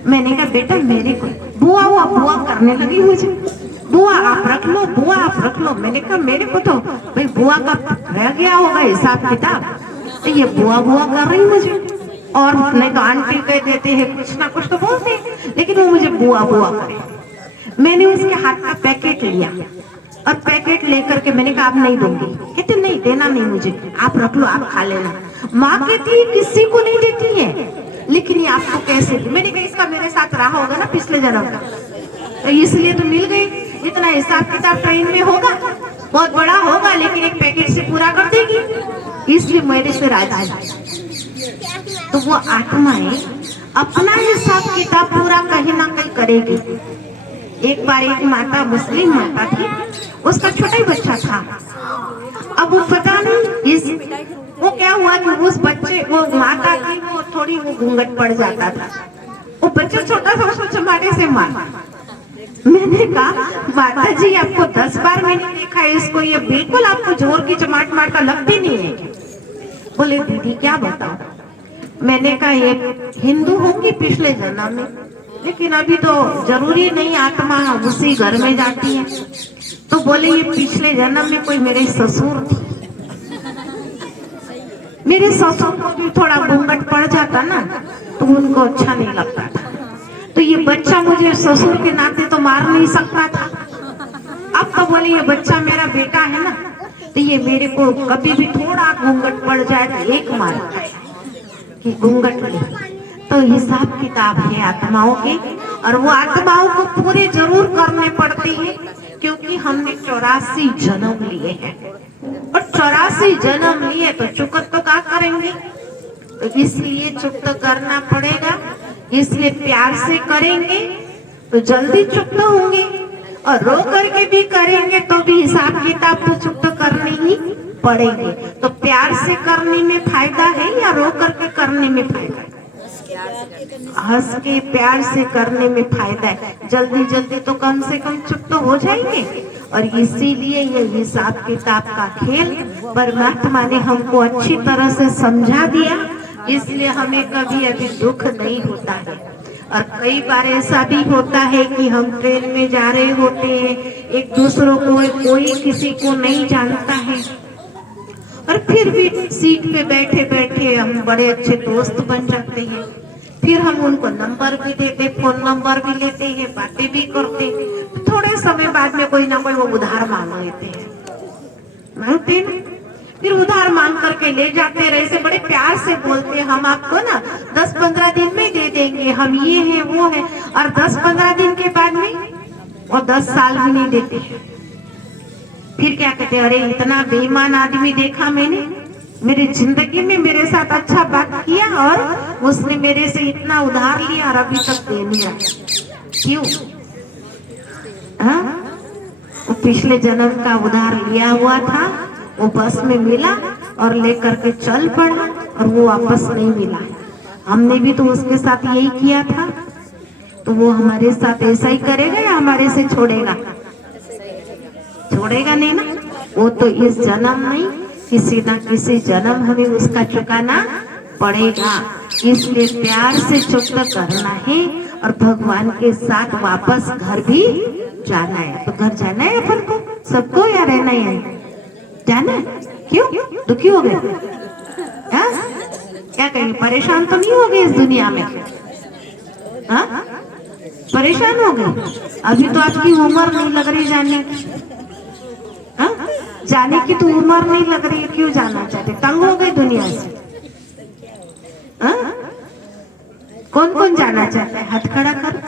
मैंने कहा बेटा मेरे को, बुआ वो बुआ करने लगी मुझे, बुआ आप रख लो, बुआ आप रख लो। मैंने कहा मेरे को तो भाई बुआ का रह गया होगा हिसाब किताब, तो ये बुआ बुआ कर रही मुझे, और नहीं तो आंटी कह देते हैं, कुछ ना कुछ तो बोलते हैं, लेकिन वो मुझे बुआ बुआ करे। मैंने उसके हाथ का पैकेट लिया और पैकेट लेकर के मैंने कहा आप नहीं दूंगी। कहते नहीं देना नहीं मुझे, आप रख लो, आप खा लेना। माँ कहती है किसी को नहीं देती है, लेकिन ये आपको कैसे दी? मैंने कहा इसका मेरे साथ रहा होगा ना पिछले जन्म का, तो इसलिए तो मिल गई। इतना हिसाब किताब ट्रेन में होगा, बहुत बड़ा होगा, लेकिन एक पैकेट से पूरा कर देगी, इसलिए मेरे से राजी है। तो वो आत्माएं अपना हिसाब किताब पूरा कहीं ना कहीं करेगी। एक बार एक माता, मुस्लिम माता थी, उसका छोटा ही बच्चा था। अब वो पता नहीं वो क्या हुआ कि उस बच्चे, वो माता की वो थोड़ी वो घूंघट पड़ जाता था, वो बच्चा छोटा था, उसको चमाटे से मारा। मैंने कहा माता जी आपको 10 बार मैंने देखा है इसको, ये बिल्कुल आपको जोर की चमाट मारता लगती नहीं है। बोले दीदी क्या बताओ? मैंने कहा ये हिंदू होंगी पिछले जन्म में, लेकिन अभी तो जरूरी नहीं आत्मा उसी घर में जाती है। तो बोले ये पिछले जन्म में कोई मेरे ससुर थे, मेरे ससुर को भी थोड़ा घूंघट पड़ जाता ना तो उनको अच्छा नहीं लगता था, तो ये बच्चा मुझे ससुर के नाते तो मार नहीं सकता था। अब तो बोले ये बच्चा मेरा बेटा है ना, तो ये मेरे को कभी भी थोड़ा घूंघट पड़ जाए तो एक मारता है कि घूंघट ले। तो हिसाब किताब है आत्माओं के, और वो आत्माओं को पूरे जरूर करने पड़ते हैं, क्योंकि हमने 84 जन्म लिए हैं, और 84 जन्म लिए तो चुकत तो क्या करेंगे, तो इसलिए चुकत करना पड़ेगा। इसलिए प्यार से करेंगे तो जल्दी चुकत होंगे, और रो करके भी करेंगे तो भी हिसाब किताब तो चुकत करनी ही पड़ेगी। तो प्यार से करने में फायदा है या रो करके करने में फायदा है? हंस के प्यार से करने में फायदा है, जल्दी जल्दी तो कम से कम चुप तो हो जाएंगे। और इसीलिए ये हिसाब किताब का खेल परमात्मा ने हमको अच्छी तरह से समझा दिया, इसलिए हमें कभी अभी दुख नहीं होता है। और कई बार ऐसा भी होता है कि हम ट्रेन में जा रहे होते हैं, एक दूसरों को कोई किसी को नहीं जानता है, और फिर भी सीट पे बैठे बैठे हम बड़े अच्छे दोस्त बन जाते हैं। फिर हम उनको नंबर भी देते, फोन नंबर भी लेते हैं, बातें भी करते हैं। थोड़े समय बाद में कोई ना कोई वो उधार मांग लेते हैं, मानते ना? फिर उधार मांग करके ले जाते हैं, ऐसे बड़े प्यार से बोलते हैं हम आपको ना 10-15 दिन में दे देंगे, हम ये हैं वो है, और 10-15 दिन के बाद में वो 10 साल भी नहीं देते हैं। फिर क्या कहते हैं, अरे इतना बेईमान आदमी देखा मैंने, मेरी जिंदगी में मेरे साथ अच्छा बात किया और उसने मेरे से इतना उधार लिया और अभी तक दे लिया, क्यों? हाँ, वो पिछले जन्म का उधार लिया हुआ था, वो बस में मिला और लेकर के चल पड़ा और वो वापस नहीं मिला। हमने भी तो उसके साथ यही किया था, तो वो हमारे साथ ऐसा ही करेगा या हमारे से छोड़ेगा? छोड़ेगा नहीं ना। वो तो इस जन्म में किसी ना किसी जन्म हमें उसका चुकाना पड़ेगा। इसलिए प्यार से चुकता करना है और भगवान के साथ वापस घर भी जाना है। तो घर जाना है अपन को, सबको, या रहना है? जाना है। क्यों दुखी हो गए? क्या कहेंगे, परेशान तो नहीं हो गए इस दुनिया में? हाँ, परेशान हो गए? अभी तो आपकी उम्र नहीं लग रही जाने की। हाँ, जाने की तो उम्र नहीं लग रही है, क्यों जाना चाहते? तंग हो गए दुनिया से? हाँ, कौन कौन जाना चाहता है? हाथ खड़ा कर।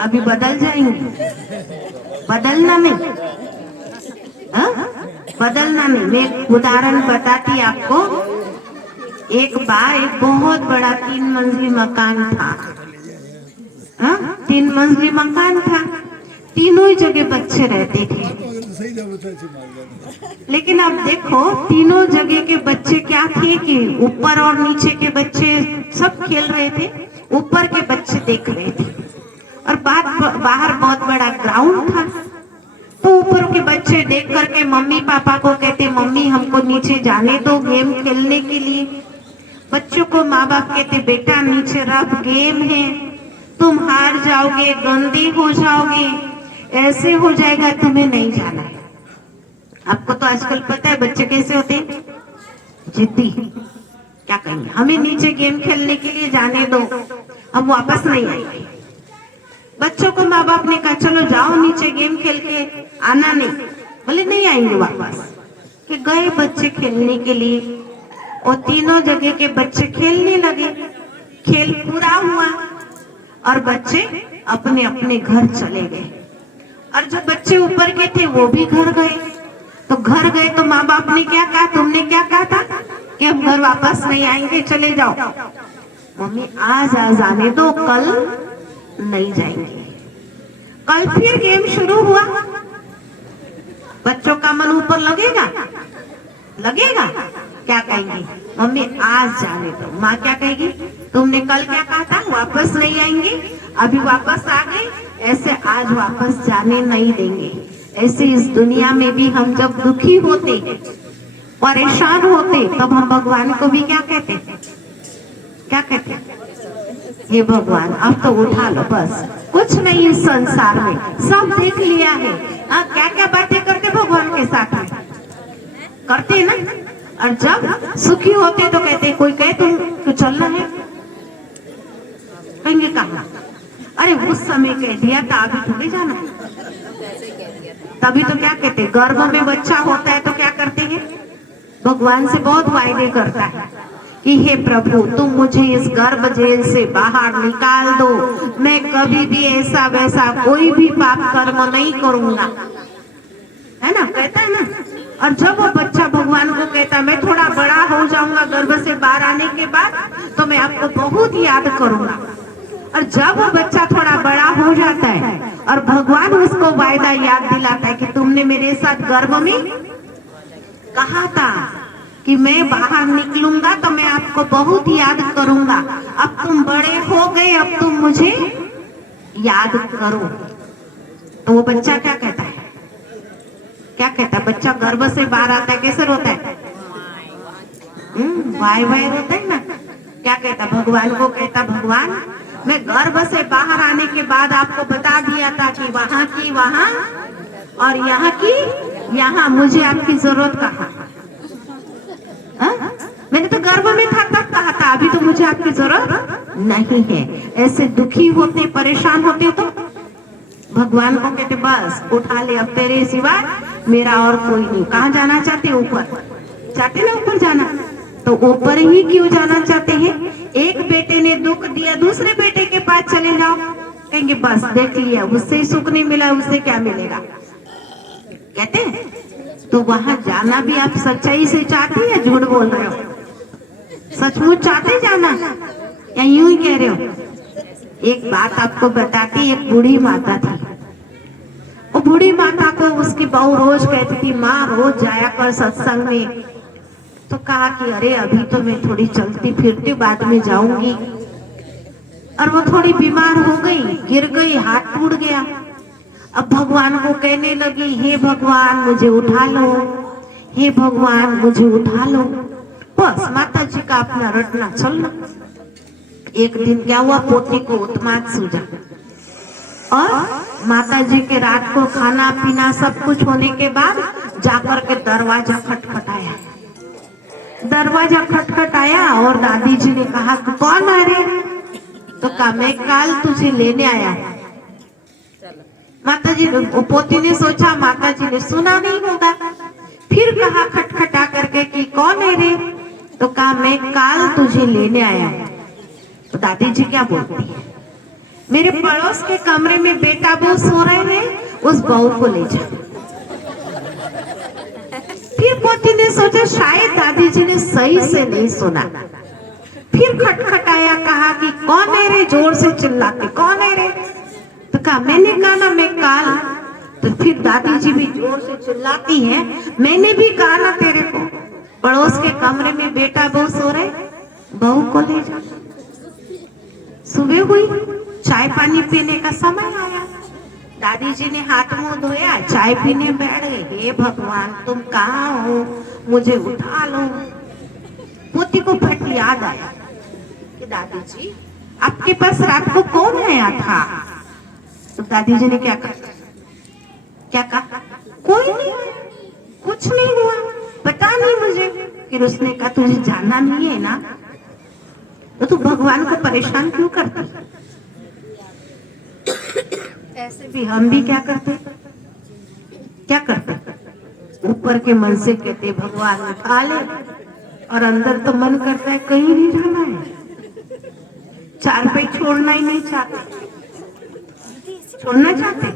अभी बदल जाएंगे, बदलना नहीं। हाँ, बदलना नहीं। मैं उदाहरण बताती आपको। एक बार एक बहुत बड़ा 3 मंजिली मकान था। हाँ, 3 मंजिली मकान था, तीनों ही जगह बच्चे रहते थे। लेकिन अब देखो, तीनों जगह के बच्चे क्या थे कि ऊपर और नीचे के बच्चे सब खेल रहे थे, ऊपर के बच्चे देख रहे थे, और बाहर बहुत बड़ा ग्राउंड था। तो ऊपर के बच्चे देख करके मम्मी पापा को कहते, मम्मी हमको नीचे जाने दो गेम खेलने के लिए। बच्चों को माँ बाप कहते, बेटा नीचे रफ गेम है, तुम हार जाओगे, गंदे हो जाओगे, ऐसे हो जाएगा, तुम्हें नहीं जाना है। आपको तो आजकल पता है बच्चे कैसे होते हैं, जिद्दी। क्या कहेंगे, हमें नीचे गेम खेलने के लिए जाने दो, हम वापस नहीं आएंगे। बच्चों को माँ बाप ने कहा चलो जाओ नीचे गेम खेल के आना नहीं, बोले नहीं आएंगे वापस। कि गए बच्चे खेलने के लिए, और तीनों जगह के बच्चे खेलने लगे। खेल पूरा हुआ और बच्चे अपने अपने घर चले गए। और जो बच्चे ऊपर के थे वो भी घर गए। तो घर गए तो माँ बाप ने क्या कहा, तुमने क्या कहा था कि हम घर वापस नहीं आएंगे, चले जाओ। मम्मी आज आने दो, कल नहीं जाएंगे। कल फिर गेम शुरू हुआ। बच्चों का मन ऊपर लगेगा, लगेगा। क्या कहेंगे, मम्मी आज जाने दो। माँ क्या कहेगी, तुमने कल क्या कहा था, वापस नहीं आएंगे, अभी वापस आ गए, ऐसे आज वापस जाने नहीं देंगे। ऐसे इस दुनिया में भी हम जब दुखी होते, परेशान होते, तब हम भगवान को भी क्या कहते, क्या कहते, हे भगवान अब तो उठा लो, बस कुछ नहीं इस संसार में, सब देख लिया है। क्या क्या बातें करते भगवान के साथ में, करते ना। और जब सुखी होते तो कहते, कोई कहे तुम चलना है, कहेंगे कहा, अरे उस समय कह दिया था, अभी थोड़ी जाना है। तभी तो क्या कहते, गर्भ में बच्चा होता है तो क्या करते हैं, भगवान से बहुत वायदे करता है कि हे प्रभु तुम मुझे इस गर्भ जेल से बाहर निकाल दो, मैं कभी भी ऐसा वैसा कोई भी पाप कर्म नहीं करूंगा, है ना, कहता है ना। और जब वो बच्चा भगवान को कहता मैं थोड़ा बड़ा हो जाऊंगा, गर्भ से बाहर आने के बाद तो मैं आपको बहुत याद करूंगा। और जब वो बच्चा थोड़ा बड़ा हो जाता है और भगवान उसको वायदा याद दिलाता है कि तुमने मेरे साथ गर्भ में कहा था कि मैं बाहर निकलूंगा तो मैं आपको बहुत याद करूंगा, अब तुम बड़े हो गए, अब तुम मुझे याद करो। तो वो बच्चा क्या कहता है, क्या कहता है, बच्चा गर्भ से बाहर आता है कैसे रोता है, वाय वाय रोता है ना। क्या कहता, भगवान को कहता, भगवान मैं गर्भ से बाहर आने के बाद आपको बता दिया था कि वहां की वहां और यहाँ की यहाँ, मुझे आपकी जरूरत कहाँ, मैंने तो गर्भ में था तब कहा था, अभी तो मुझे आपकी जरूरत नहीं है। ऐसे दुखी होते, परेशान होते तो भगवान को कहते बस उठा ले, अब तेरे सिवा मेरा और कोई नहीं। कहाँ जाना चाहते, ऊपर चाहते ना, ऊपर जाना, तो ऊपर ही क्यों जाना चाहते हैं। एक बेटे ने दुख दिया, दूसरे बेटे के पास चले जाओ, कहेंगे बस देख लिया, उससे ही सुख नहीं मिला, उससे क्या मिलेगा, कहते हैं। तो वहां जाना भी आप सच्चाई से चाहते हैं या झूठ बोल रहे हो, सचमुच चाहते जाना या यूं ही कह रहे हो। एक बात आपको बताती, एक बूढ़ी माता थी, वो बूढ़ी माता को उसकी बहू रोज कहती थी, माँ रोज जाया कर सत्संग में। तो कहा कि अरे अभी तो मैं थोड़ी चलती फिरती, बाद में जाऊंगी। और वो थोड़ी बीमार हो गई, गिर गई, हाथ टूट गया। अब भगवान को कहने लगी, हे भगवान मुझे उठा लो, हे भगवान मुझे उठा लो। बस माता जी का अपना रटना चलना। एक दिन क्या हुआ, पोती को उत्माद सूझा और माता जी के रात को खाना पीना सब कुछ होने के बाद जाकर के दरवाजा खटखटाया। दरवाजा खटखटाया और दादी जी ने कहा कौन आ रहे, तो कहा मैं काल तुझे लेने आया। माता जी, पोती ने सोचा माता जी ने सुना नहीं होगा, फिर कहा खटखटा करके कि कौन है रे, तो कहा मैं काल तुझे लेने आया। तो दादी जी क्या बोलती है, मेरे पड़ोस के कमरे में बेटा बहू सो रहे हैं, उस बहू को ले जा। फिर पोती ने सोचा शायद दादी जी ने सही से नहीं सुना, फिर खटखटाया, कहा कि कौन है रे, जोर से चिल्लाते कौन है रे, तो कहा मैंने कहा ना मैं काल। तो फिर दादी जी भी जोर से चिल्लाती है, मैंने भी कहा ना तेरे को, पड़ोस के कमरे में बेटा बहू सो रहे, बहू को ले जा। सुबह हुई, चाय पानी पीने का समय आया, दादी जी ने हाथ मुंह धोया, चाय पीने बैठ गए। हे भगवान तुम कहाँ हो, मुझे उठा लो। पोती को फट याद आया कि दादी जी आपके पास रात को कौन आया था। तो दादी जी ने क्या कहा, क्या कहा, कोई नहीं, कुछ नहीं हुआ, पता नहीं मुझे। फिर उसने कहा तुझे जानना नहीं है ना, तो तू भगवान को परेशान क्यों करती? ऐसे भी हम भी क्या करते, ऊपर के मन से कहते भगवान उठा ले, और अंदर तो मन करता है कहीं नहीं जाना है, चार पे छोड़ना ही नहीं चाहते, छोड़ना चाहते।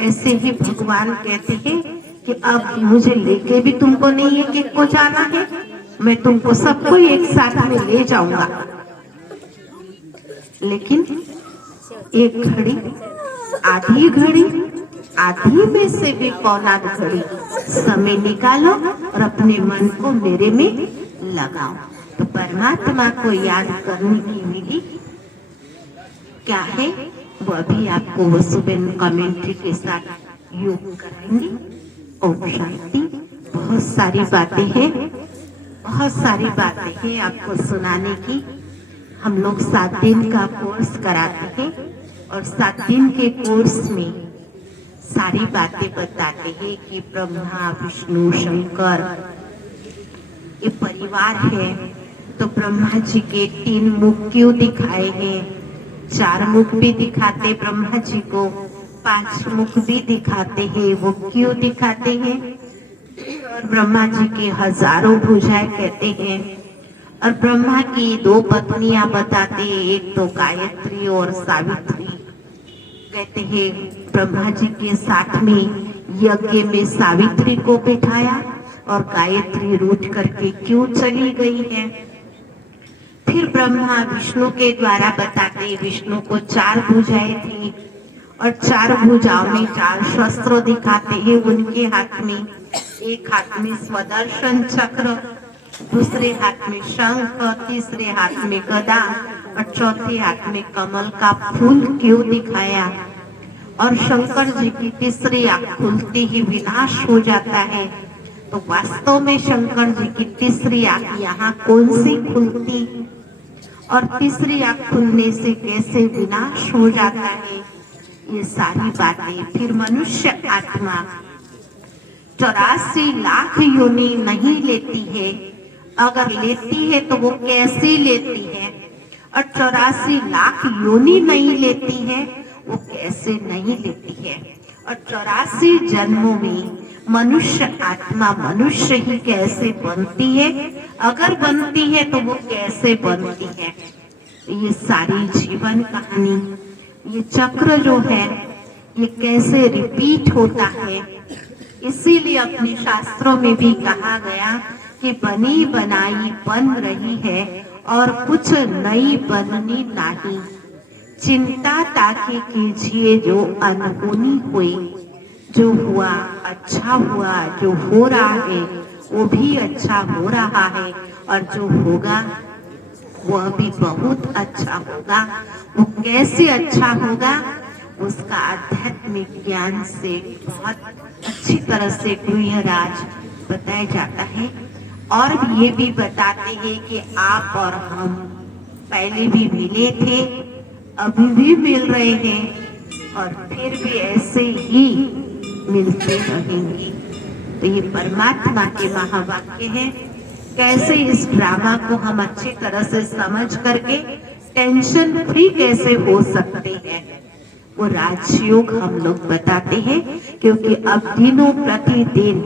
ऐसे ही भगवान कहते हैं कि अब मुझे लेके भी तुमको नहीं है कि को जाना है, मैं तुमको सबको एक साथ में ले जाऊंगा। लेकिन एक घड़ी, आधी में से भी पौना घड़ी समय निकालो और अपने मन को मेरे में लगाओ। तो परमात्मा को याद करने की विधि क्या है, वो अभी आपको वसुबेन कमेंट्री के साथ योग कराएंगे। ओम शांति। बहुत सारी बातें हैं आपको सुनाने की। हम लोग 7 दिन का कोर्स कराते हैं और 7 दिन के कोर्स में सारी बातें बताते हैं कि ब्रह्मा विष्णु शंकर ये परिवार है। तो ब्रह्मा जी के 3 मुख क्यों दिखाए हैं, 4 मुख भी दिखाते ब्रह्मा जी को, 5 मुख भी दिखाते हैं। वो क्यों दिखाते हैं? और ब्रह्मा जी के हजारों भुजाएं कहते हैं। और ब्रह्मा की 2 पत्नियां बताते हैं, एक तो गायत्री और सावित्री। कहते हैं ब्रह्मा जी के साथ में यज्ञ में सावित्री को बिठाया और गायत्री रूठ करके क्यों चली गई है। फिर ब्रह्मा विष्णु के द्वारा बताते, विष्णु को 4 भुजाएं थी और 4 भुजाओं में 4 शस्त्र दिखाते हैं उनके हाथ में। एक हाथ में स्वदर्शन चक्र, दूसरे हाथ में शंख, तीसरे हाथ में गदा और चौथे हाथ में कमल का फूल क्यों दिखाया। और शंकर जी की तीसरी आंख खुलते ही विनाश हो जाता है। तो वास्तव में शंकर जी की तीसरी आंख यहाँ कौन सी खुलती और तीसरी आंख खुलने से कैसे विनाश हो जाता है, ये सारी बातें। फिर मनुष्य आत्मा 84 लाख योनि नहीं लेती है, अगर लेती है तो वो कैसी लेती है। और 84 लाख योनि नहीं लेती है, वो कैसे नहीं लेती है। और 84 जन्मों में मनुष्य आत्मा मनुष्य ही कैसे बनती है, अगर बनती है तो वो कैसे बनती है। ये सारी जीवन कहानी, ये चक्र जो है ये कैसे रिपीट होता है। इसीलिए अपने शास्त्रों में भी कहा गया कि बनी बनाई बन रही है और कुछ नई बननी नहीं। चिंता ताकि कीजिए जो अनहोनी हुई, जो हुआ अच्छा हुआ, जो हो रहा है वो भी अच्छा हो रहा है और जो होगा वह भी बहुत अच्छा होगा। वो कैसे अच्छा होगा उसका आध्यात्मिक ज्ञान से बहुत अच्छी तरह से गुह्यराज बताया जाता है। और ये भी बताते हैं कि आप और हम पहले भी मिले थे, अभी भी मिल रहे हैं और फिर भी ऐसे ही मिलते रहेंगे। तो ये परमात्मा के महावाक्य है। कैसे इस ड्रामा को हम अच्छी तरह से समझ करके टेंशन फ्री कैसे हो सकते हैं, वो राजयोग हम लोग बताते हैं। क्योंकि अब दिनों प्रतिदिन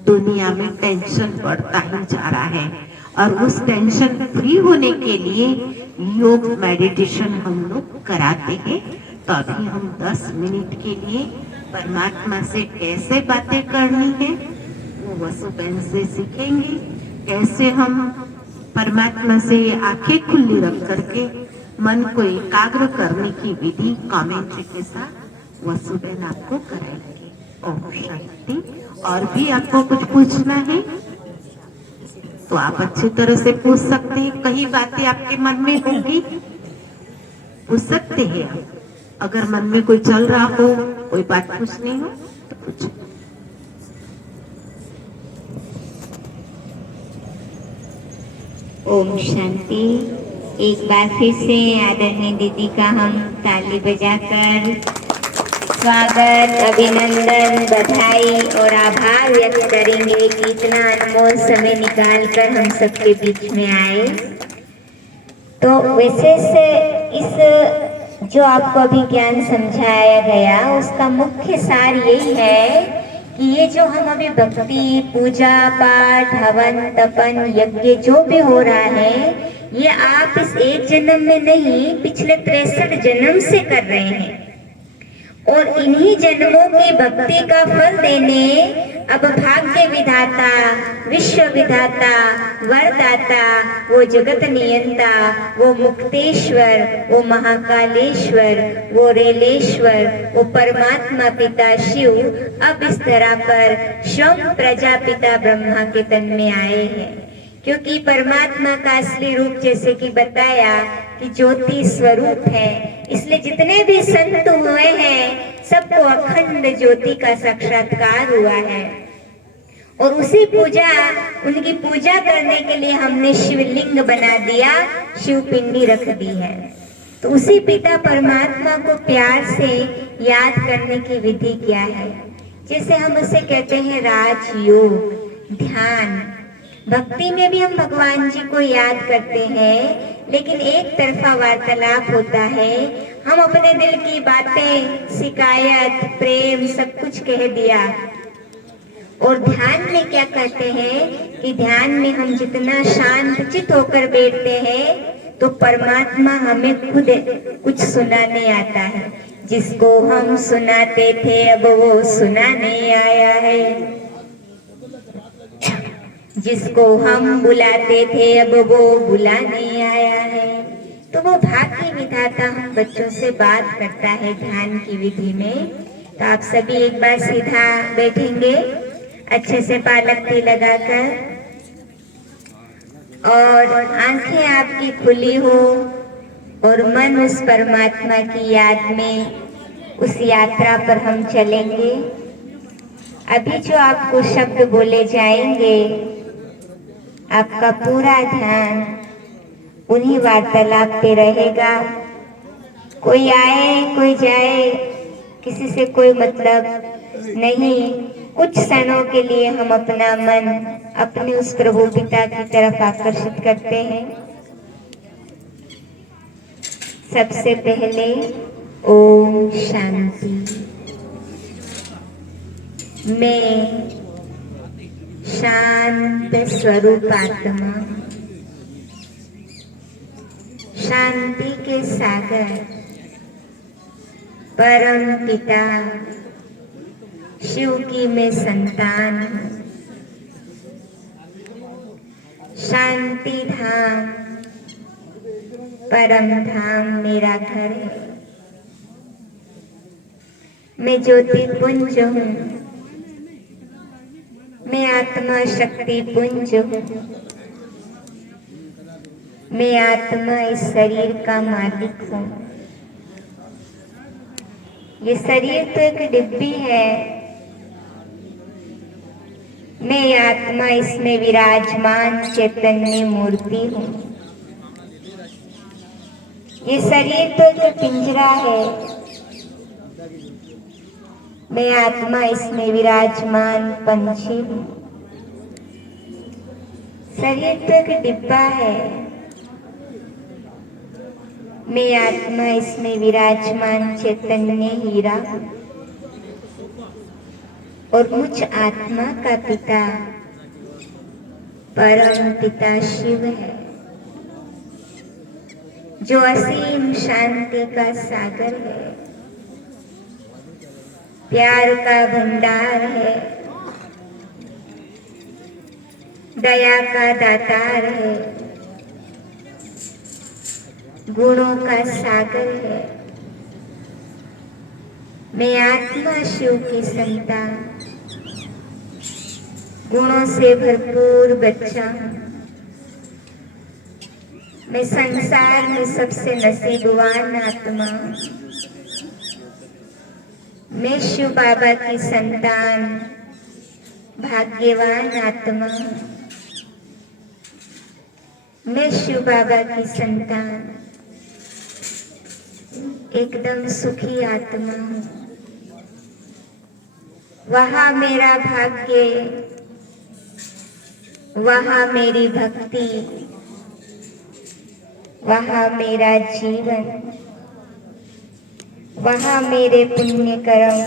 दुनिया में टेंशन बढ़ता ही जा रहा है और उस टेंशन फ्री होने के लिए योग मेडिटेशन हम लोग कराते हैं। तो अभी हम 10 मिनट के लिए परमात्मा से कैसे बातें करनी है वो वसुबेन से सीखेंगे। कैसे हम परमात्मा से आंखें खुली रख करके मन को एकाग्र करने की विधि कमेंट्री के साथ वसुबेन आपको कराएंगे। ओम शांति। और भी आपको कुछ पूछना है तो आप अच्छी तरह से पूछ सकते हैं। कई बातें आपके मन में होंगी, पूछ सकते हैं आप। अगर मन में कोई चल रहा हो, कोई बात पूछनी हो तो पूछो। ओम शांति। एक बार फिर से आदरणीय दीदी का हम ताली बजाकर स्वागत, अभिनंदन, बधाई और आभार व्यक्त करेंगे कि इतना अनमोल समय निकालकर हम सबके बीच में आए। तो विशेष इस जो आपको अभी ज्ञान समझाया गया उसका मुख्य सार यही है कि ये जो हम अभी भक्ति, पूजा पाठ, हवन, तपन, यज्ञ जो भी हो रहा है, ये आप इस एक जन्म में नहीं, पिछले 63 जन्म से कर रहे हैं। और इन्हीं जन्मों की भक्ति का फल देने अब भाग्य विधाता, विश्व विधाता, वरदाता, वो जगत नियंता, वो मुक्तेश्वर, वो महाकालेश्वर, वो रेलेश्वर, वो परमात्मा पिता शिव अब इस धरा पर स्वयं प्रजापिता ब्रह्मा के तन में आए हैं। क्योंकि परमात्मा का असली रूप जैसे कि बताया कि ज्योति स्वरूप है, इसलिए जितने भी संत हुए हैं सबको अखंड ज्योति का साक्षात्कार हुआ है। और उसी उनकी पूजा करने के लिए हमने शिवलिंग बना दिया, शिव पिंडी रख दी है। तो उसी पिता परमात्मा को प्यार से याद करने की विधि क्या है? जैसे हम उसे कहते हैं राजयोग, ध्यान। भक्ति में भी हम भगवान जी को याद करते हैं, लेकिन एक तरफा वार्तालाप होता है। हम अपने दिल की बातें, शिकायत, प्रेम सब कुछ कह दिया। और ध्यान में क्या करते हैं कि ध्यान में हम जितना शांत चित होकर बैठते हैं तो परमात्मा हमें खुद कुछ सुनाने आता है। जिसको हम सुनाते थे अब वो सुनाने आया है, जिसको हम बुलाते थे अब वो बुलाने आया है। तो वो भाग्य विधाता हम बच्चों से बात करता है ध्यान की विधि में। तो आप सभी एक बार सीधा बैठेंगे, अच्छे से पालकती लगाकर, और आंखें आपकी खुली हो और मन उस परमात्मा की याद में उस यात्रा पर हम चलेंगे। अभी जो आपको शब्द बोले जाएंगे, आपका पूरा ध्यान उन्हीं वार्तालाप पे रहेगा। कोई आए कोई जाए, किसी से कोई मतलब नहीं। कुछ क्षणों के लिए हम अपना मन अपने उस प्रभु पिता की तरफ आकर्षित करते हैं। सबसे पहले ओम शांति। मैं शांत स्वरूप आत्मा, शांति के सागर परम पिता शिव की मैं संतान हूँ। शांति धाम परम धाम मेरा घर है। मैं ज्योति पुंज हूँ, मैं आत्मा शक्ति पुंज हूँ। मैं आत्मा इस शरीर का मालिक हूँ। ये शरीर तो एक डिब्बी है, मैं आत्मा इसमें विराजमान चैतन्य मूर्ति हूँ। ये शरीर तो एक पिंजरा है, मैं आत्मा इसमें विराजमान पंछी हूँ। शरीर तो एक डिब्बा है, मैं आत्मा इसमें विराजमान चैतन्य हीरा हूँ। और मुझ आत्मा का पिता परम पिता शिव है, जो असीम शांति का सागर है, प्यार का भंडार है, दया का दातार है, गुणों का सागर है। मैं आत्मा शिव की संतान, गुणों से भरपूर बच्चा हूँ। मैं संसार में सबसे नसीबवान आत्मा हूँ। मैं शिव बाबा की संतान, भाग्यवान आत्मा हूँ। मैं शिव बाबा की संतान, एकदम सुखी आत्मा हूँ। वहाँ मेरा भाग्य, वहाँ मेरी भक्ति, वहाँ मेरा जीवन, वहाँ मेरे पुण्य कर्म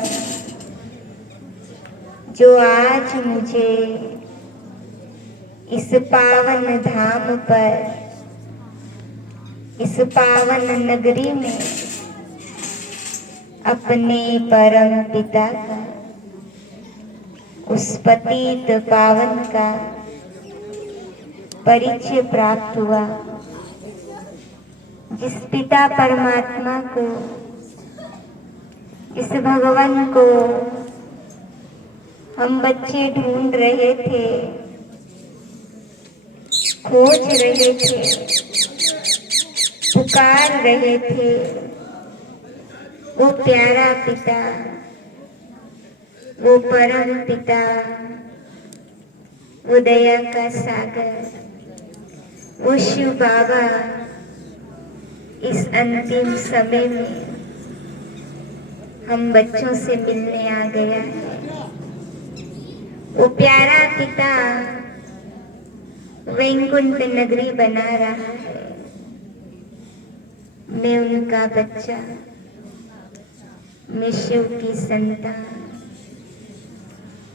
जो आज मुझे इस पावन धाम पर, इस पावन नगरी में अपने परम पिता का, उस पतित पावन का परिचय प्राप्त हुआ, जिस पिता परमात्मा को, इस भगवान को हम बच्चे ढूंढ रहे थे, खोज रहे थे, पुकार रहे थे, वो प्यारा पिता, वो परम पिता, वो दया का सागर, वो शिव बाबा इस अंतिम समय में हम बच्चों से मिलने आ गया है। वो प्यारा पिता वैकुंठ नगरी बना रहा है। मैं उनका बच्चा, मैं शिव की संतान,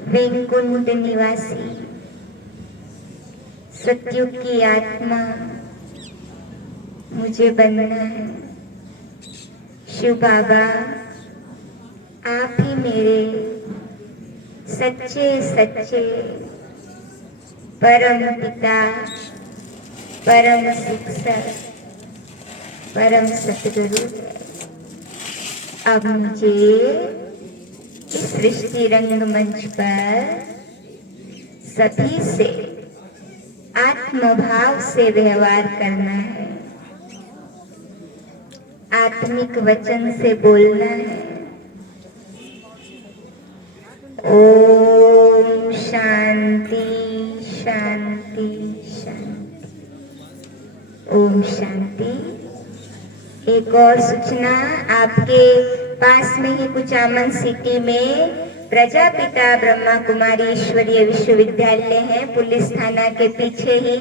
वैकुंठ निवासी, सत्युग की आत्मा मुझे बनना है। शिव बाबा, आप ही मेरे सच्चे सच्चे परम पिता, परम शिक्षक, परम सतगुरु है। अब मुझे इस सृष्टि रंगमंच पर सभी से आत्मभाव से व्यवहार करना है, आत्मिक वचन से बोलना है। ओम शांति शांति शांति। ओम शांति। एक और सूचना, आपके पास में ही कुचामन सिटी में प्रजापिता ब्रह्मा कुमारी ईश्वरीय विश्वविद्यालय है, पुलिस थाना के पीछे ही।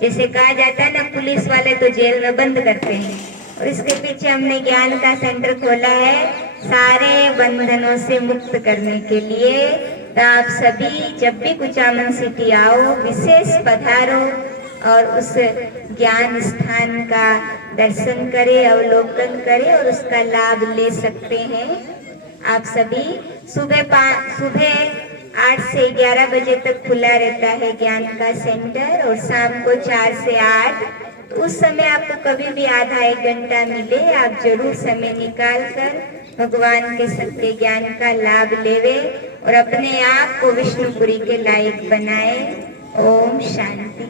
जैसे कहा जाता है ना, पुलिस वाले तो जेल में बंद करते हैं, और इसके पीछे हमने ज्ञान का सेंटर खोला है सारे बंधनों से मुक्त करने के लिए। तो आप सभी जब भी कुचामन सिटी आओ, विशेष पधारो और उस ज्ञान स्थान का दर्शन करें, अवलोकन करें और उसका लाभ ले सकते हैं। आप सभी सुबह 8 से 11 बजे तक खुला रहता है ज्ञान का सेंटर, और शाम को 4 से 8। तो उस समय आपको कभी भी आधा 1 घंटा मिले, आप जरूर समय निकाल कर भगवान के सत्य ज्ञान का लाभ लेवे और अपने आप को विष्णुपुरी के लायक बनाए। ओम शांति।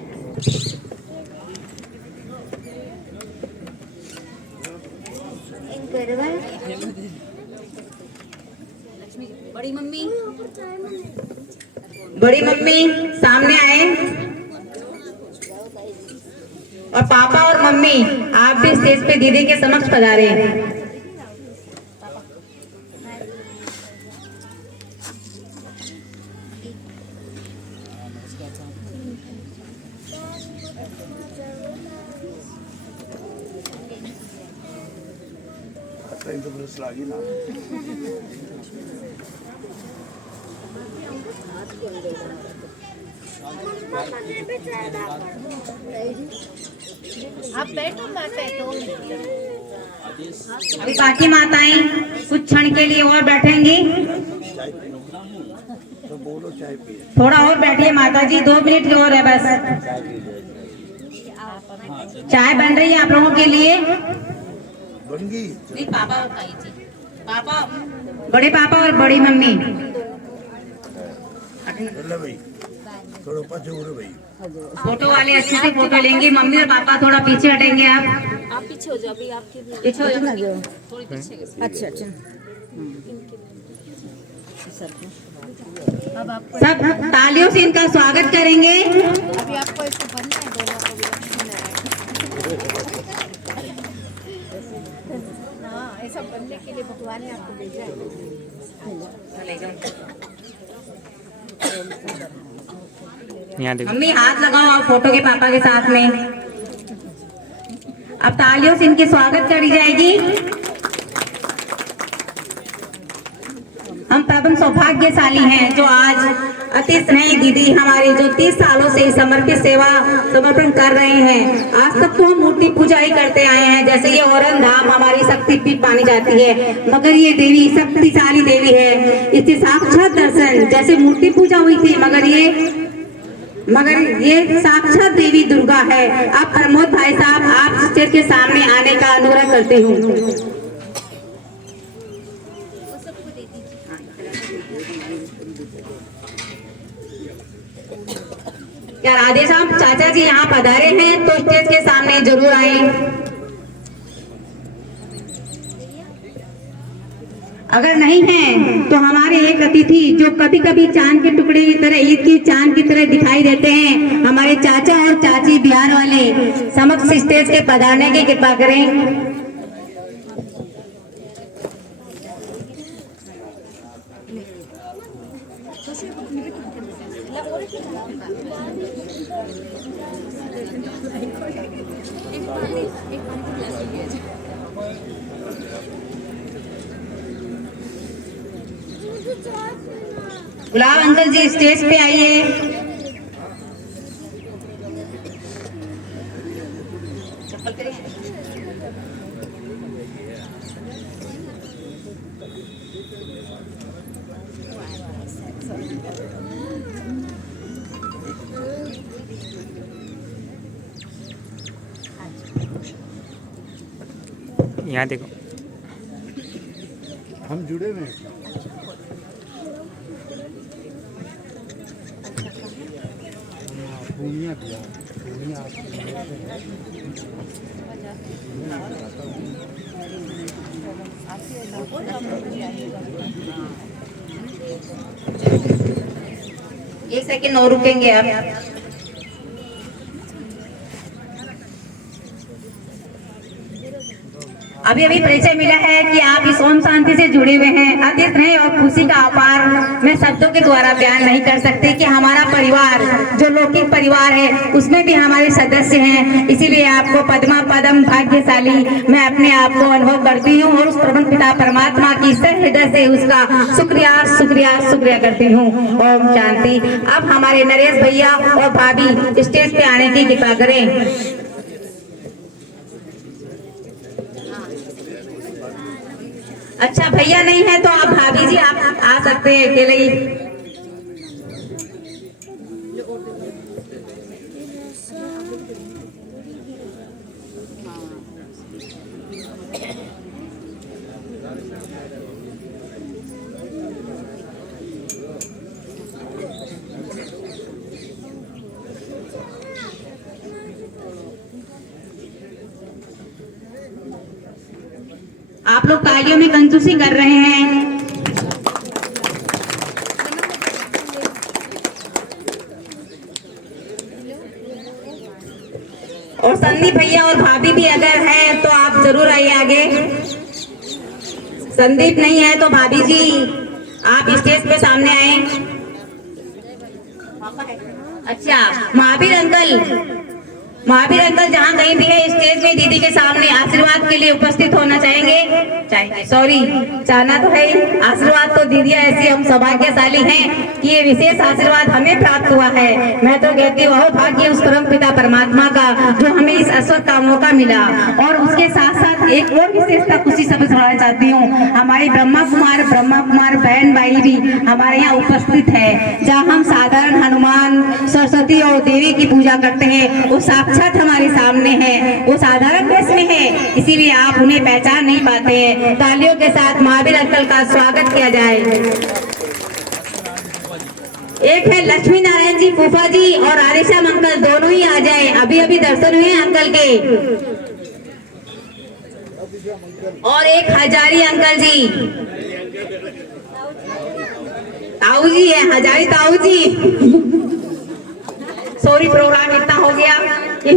बड़ी मम्मी, बड़ी मम्मी सामने आए, और पापा और मम्मी आप भी स्टेज पे दीदी के समक्ष पधारे। आप बैठो माता, तो अभी बाकी माताएं कुछ क्षण के लिए और बैठेंगी। थोड़ा और बैठिए माता जी, 2 मिनट की और है बस। चाय बन रही है आप लोगों के लिए। नहीं पापा और ताई जी, पापा, बड़े पापा और बड़ी मम्मी। फोटो वाले अच्छे से फोटो लेंगे। मम्मी और पापा थोड़ा पीछे हटेंगे। आप पीछे हो जाओ, अभी आपके पीछे हो जाओ। थोड़ी पीछे के साथ। अच्छा अच्छा। अब आपको सब तालियों से इनका स्वागत करेंगे। अभी आपको ऐसे बनना है, दोनों को भी बनना है। हाँ, ऐसा बनने के लिए भगवान ने आपको भेजा है। यहाँ देखो। मम्मी हाथ लगाओ आप फोटो के पापा के साथ में। अब तालियों से इनकी स्वागत करी जाएगी। हम पावन सौभाग्यशाली हैं जो आज अति स्नेही दीदी हमारी जो 30 सालों से समर्पित सेवा समर्पण कर रहे हैं। आज तक तो हम मूर्ति पूजा ही करते आए हैं, जैसे ये औरन धाम हमारी शक्तिपीठ मानी जाती है, मगर ये देवी शक्तिशाली देवी है। इसके साक्षात दर्शन, जैसे मूर्ति पूजा हुई थी मगर ये साक्षात देवी दुर्गा है। अब प्रमोद भाई साहब आप स्टेज के सामने आने का अनुरोध करते हूँ। क्या राधे साहब चाचा जी यहाँ पधारे हैं तो स्टेज के सामने जरूर आए। अगर नहीं है तो हमारे एक अतिथि जो कभी कभी चांद के टुकड़े की तरह, ईद की चांद की तरह दिखाई देते हैं, हमारे चाचा और चाची बिहार वाले समक्ष स्टेज के पधारने की कृपा करें। गुलाब अंकल जी स्टेज पे आइए। यहाँ देखो। हम जुड़े हुए हैं। पूर्णिया दिया, पूर्णिया एक सेकंड और रुकेंगे आप। अभी अभी परिचय मिला है कि आप इस ओम शांति से जुड़े हुए हैं। अति स्नेह और खुशी का अपार मैं शब्दों के द्वारा बयान नहीं कर सकते कि हमारा परिवार जो लौकिक परिवार है उसमें भी हमारे सदस्य हैं। इसीलिए आपको पद्मा पदम भाग्यशाली मैं अपने आप को अनुभव करती हूँ और उस परम पिता परमात्मा की सह हृदय से उसका शुक्रिया शुक्रिया शुक्रिया करती हूँ। ओम शांति। अब हमारे नरेश भैया और भाभी स्टेज पे आने की कृपा करें। अच्छा भैया नहीं है तो आप भाभी जी आप आ सकते हैं अकेले ही। आप लोग तालियों में कंजूसी कर रहे हैं। और संदीप भैया और भाभी भी अगर है तो आप जरूर आइए आगे। संदीप नहीं है तो भाभी जी आप स्टेज पे सामने आए। अच्छा महावीर अंकल जहाँ कहीं भी है स्टेज में दीदी के सामने आशीर्वाद के लिए उपस्थित होना चाहेंगे। सॉरी चाहना तो है ही, आशीर्वाद तो दीदियाँ ऐसी हम सौभाग्यशाली हैं कि ये विशेष आशीर्वाद हमें प्राप्त हुआ है। मैं तो कहती हूँ भाग्य उस परम पिता परमात्मा का जो हमें इस अवसर का मौका मिला। और उसके साथ साथ एक और विशेषता खुशी समझ सुनाना चाहती हूँ। हमारी ब्रह्मा कुमार बहन भाई भी हमारे यहाँ उपस्थित है। जहाँ हम साधारण हनुमान सरस्वती और देवी की पूजा करते हैं वो साक्षात हमारे सामने है, वो साधारण वेश में है, इसीलिए आप उन्हें पहचान नहीं पाते हैं। तालियों के साथ महावीर अंकल का स्वागत किया जाए। एक है लक्ष्मी नारायण जी फूफा जी और आरिशाम अंकल, दोनों ही आ जाए। अभी अभी दर्शन हुए अंकल के। और एक हजारी अंकल जी, ताऊ जी है, हजारी ताऊ जी। सॉरी प्रोग्राम इतना हो गया कि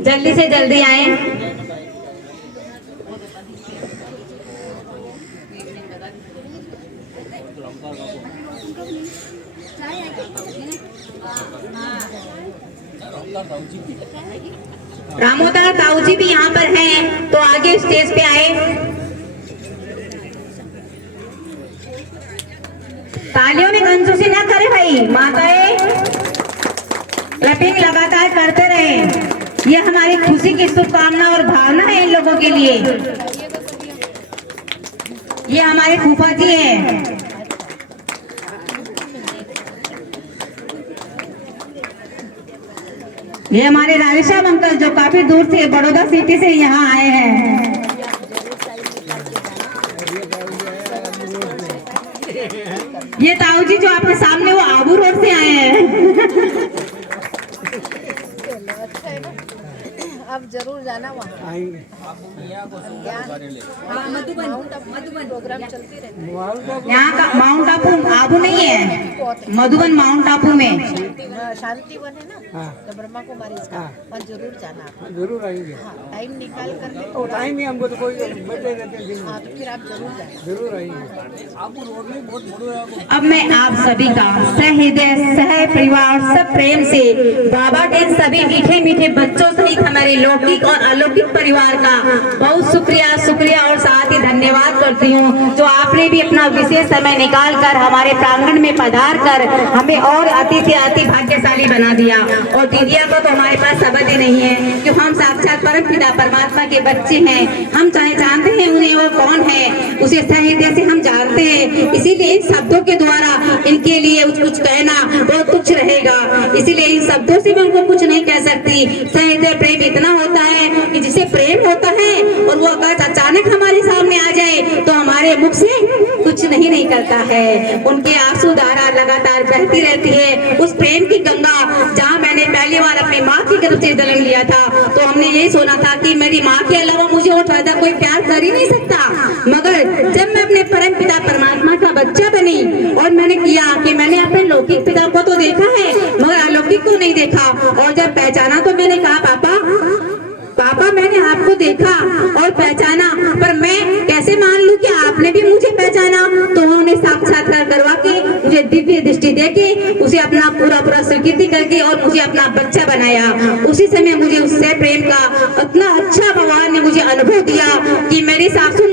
जल्दी से जल्दी आए। रामोदार ताऊ जी भी यहाँ पर हैं, तो आगे स्टेज पे आए। तालियों में कंजूसी ना करे भाई, माताएं क्लैपिंग लगातार करते रहे। ये हमारी खुशी की शुभकामना और भावना है इन लोगों के लिए। ये हमारे फूफा जी हैं। ये हमारे राधेश्याम अंकल जो काफी दूर से बड़ौदा सिटी से यहाँ आए हैं। ये ताऊ जी जो आपके सामने वो आबू रोड से आए हैं। अब जरूर जाना वहाँ। आएंगे। मधुबन प्रोग्राम चलते रहते हैं। यहाँ का माउंट आबू आबू नहीं है, मधुबन माउंट आबू में शांति वन है ना, हाँ। तो ब्रह्मा कुमारी इसका हाँ। वहाँ जरूर जाना आप। जरूर आएंगे। हाँ, टाइम निकाल कर और टाइम ही हमको तो कोई बचे रहते हैं दिन में। हाँ, तो फिर आप जरूर जाना। जरूर आएंगे। अब मैं आप सभी का सहृदय सह परिवार सब प्रेम से बाबा के सभी मीठे मीठे बच्चों सहित हमारे लौकिक और अलौकिक परिवार का बहुत शुक्रिया और साथ ही धन्यवाद करती हूँ, जो आपने भी अपना विशेष समय निकाल कर हमारे प्रांगण में पधार कर हमें और अति भाग्यशाली बना दिया। और दीदिया को तो हमारे पास शब्द ही नहीं है, क्यों हम साक्षात परम पिता परमात्मा के बच्चे हैं। हम चाहे जानते हैं उन्हें वो कौन है, उसे सहृदय से हम जानते हैं। इसीलिए इन शब्दों के द्वारा इनके लिए कुछ कहना बहुत तुच्छ रहेगा, इसीलिए इन शब्दों से मैं उनको कुछ नहीं कह सकती। सहृदय प्रेम इतना होता है कि जिसे प्रेम होता है और वो अगर अचानक हमारे सामने आ जाए तो हमारे मुख से कुछ नहीं निकलता है। उनके आंसू धारा लगातार बहती रहती है। उस प्रेम की गंगा जहाँ मैंने पहली बार अपनी माँ की गर्भ से जन्म लिया था, तो हमने यही सुना था कि मेरी माँ के अलावा मुझे और ज्यादा कोई प्यार कर ही नहीं सकता। मगर जब मैं अपने परम पिता परमात्मा का बच्चा बनी और मैंने किया कि मैंने अपने लौकिक पिता को तो देखा है मगर अलौकिक को नहीं देखा, और जब पहचाना तो मैंने कहा पापा मैंने आपको देखा और पहचाना, पर मैं कैसे मान लूं कि आपने भी मुझे पहचाना। तो उन्होंने साक्षात्कार करवा के मुझे दिव्य दृष्टि देके उसे अपना पूरा स्वीकृति करके और मुझे अपना बच्चा बनाया। उसी समय मुझे उससे प्रेम का इतना अच्छा भगवान ने मुझे अनुभव दिया कि मेरी सासू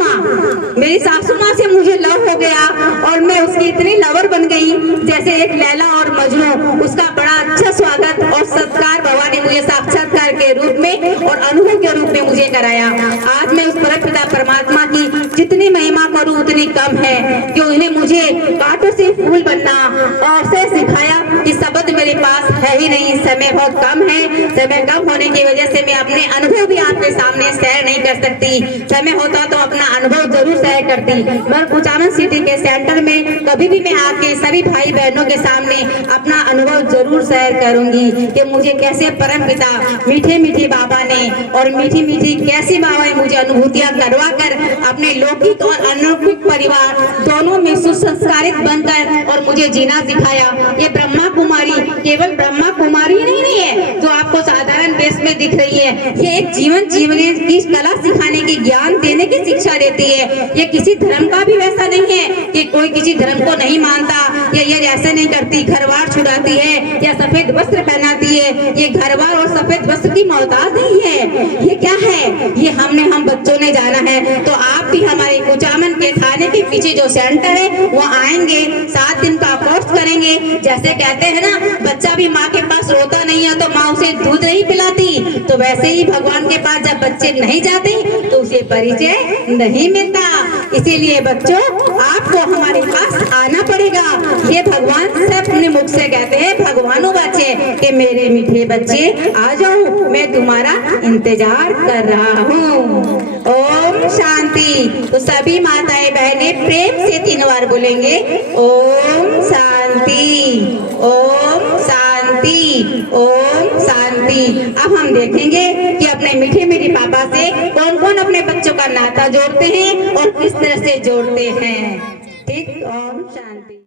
माँ से मुझे लव हो गया और मैं उसकी इतनी लवर बन गई जैसे एक लैला और मजनू। उसका बड़ा अच्छा स्वागत और सत्कार भगवान ने मुझे साक्षात्कार के रूप में और अनुभव के रूप में मुझे कराया। आज मैं उस परमपिता परमात्मा की जितनी महिमा करूं उतनी कम है, कि उन्हें मुझे कांटों से फूल बनना और से सिखाया कि शब्द मेरे पास है ही नहीं, समय बहुत कम है। समय कम होने की वजह से मैं अपने अनुभव भी आपके सामने शेयर नहीं कर सकती। समय होता तो अपना अनुभव जरूर शेयर करती, मगर कुचामन सिटी के सेंटर में कभी भी मैं आपके सभी भाई बहनों के सामने अपना अनुभव जरूर शेयर करूंगी कि मुझे कैसे परम पिता मीठे मीठे बाबा ने और मीठी मीठी कैसी बाबा ने मुझे अनुभूतियां करवा कर अपने लौकिक और अलौकिक परिवार दोनों में सुसंस्कारित बनकर और मुझे जीना सिखाया। ये ब्रह्मा कुमारी केवल ब्रह्मा कुमारी नहीं है जो आपको साधारण वेश में दिख रही है, ये एक जीवन जीवने की कला सिखाने की, ज्ञान देने की शिक्षा देती है। ये किसी धर्म का भी वैसा नहीं है कि कोई किसी धर्म को नहीं मानता, ये ऐसे नहीं करती, घरवार छुड़ाती है या सफेद वस्त्र पहनाती है। ये घरवार और सफेद वस्त्र की मोहताज नहीं है। ये क्या है, ये हम बच्चों ने जाना है। तो आप भी हमारे कुचामन के थाने के पीछे जो सेंटर है वो आएंगे, 7 दिन का कोर्स करेंगे। जैसे कहते हैं ना, बच्चा भी माँ के पास रोता नहीं है तो माँ उसे दूध नहीं पिलाती, तो वैसे ही भगवान के पास जब बच्चे नहीं जाते तो उसे परिचय नहीं मिलता। इसीलिए बच्चों आपको हमारे पास आना पड़ेगा। ये भगवान से अपने मुख से कहते हैं, भगवानों बच्चे कि मेरे मीठे बच्चे आ जाओ, मैं तुम्हारा इंतजार कर रहा हूँ। ओम शांति। तो सभी माताएं बहनें प्रेम से 3 बार बोलेंगे ओम शांति, ओम शांति, ओम शांति। अब हम देखेंगे कि अपने मीठे मीठे पापा से कौन कौन अपने बच्चों का नाता जोड़ते हैं और किस तरह से जोड़ते हैं। ठीक, ओम शांति।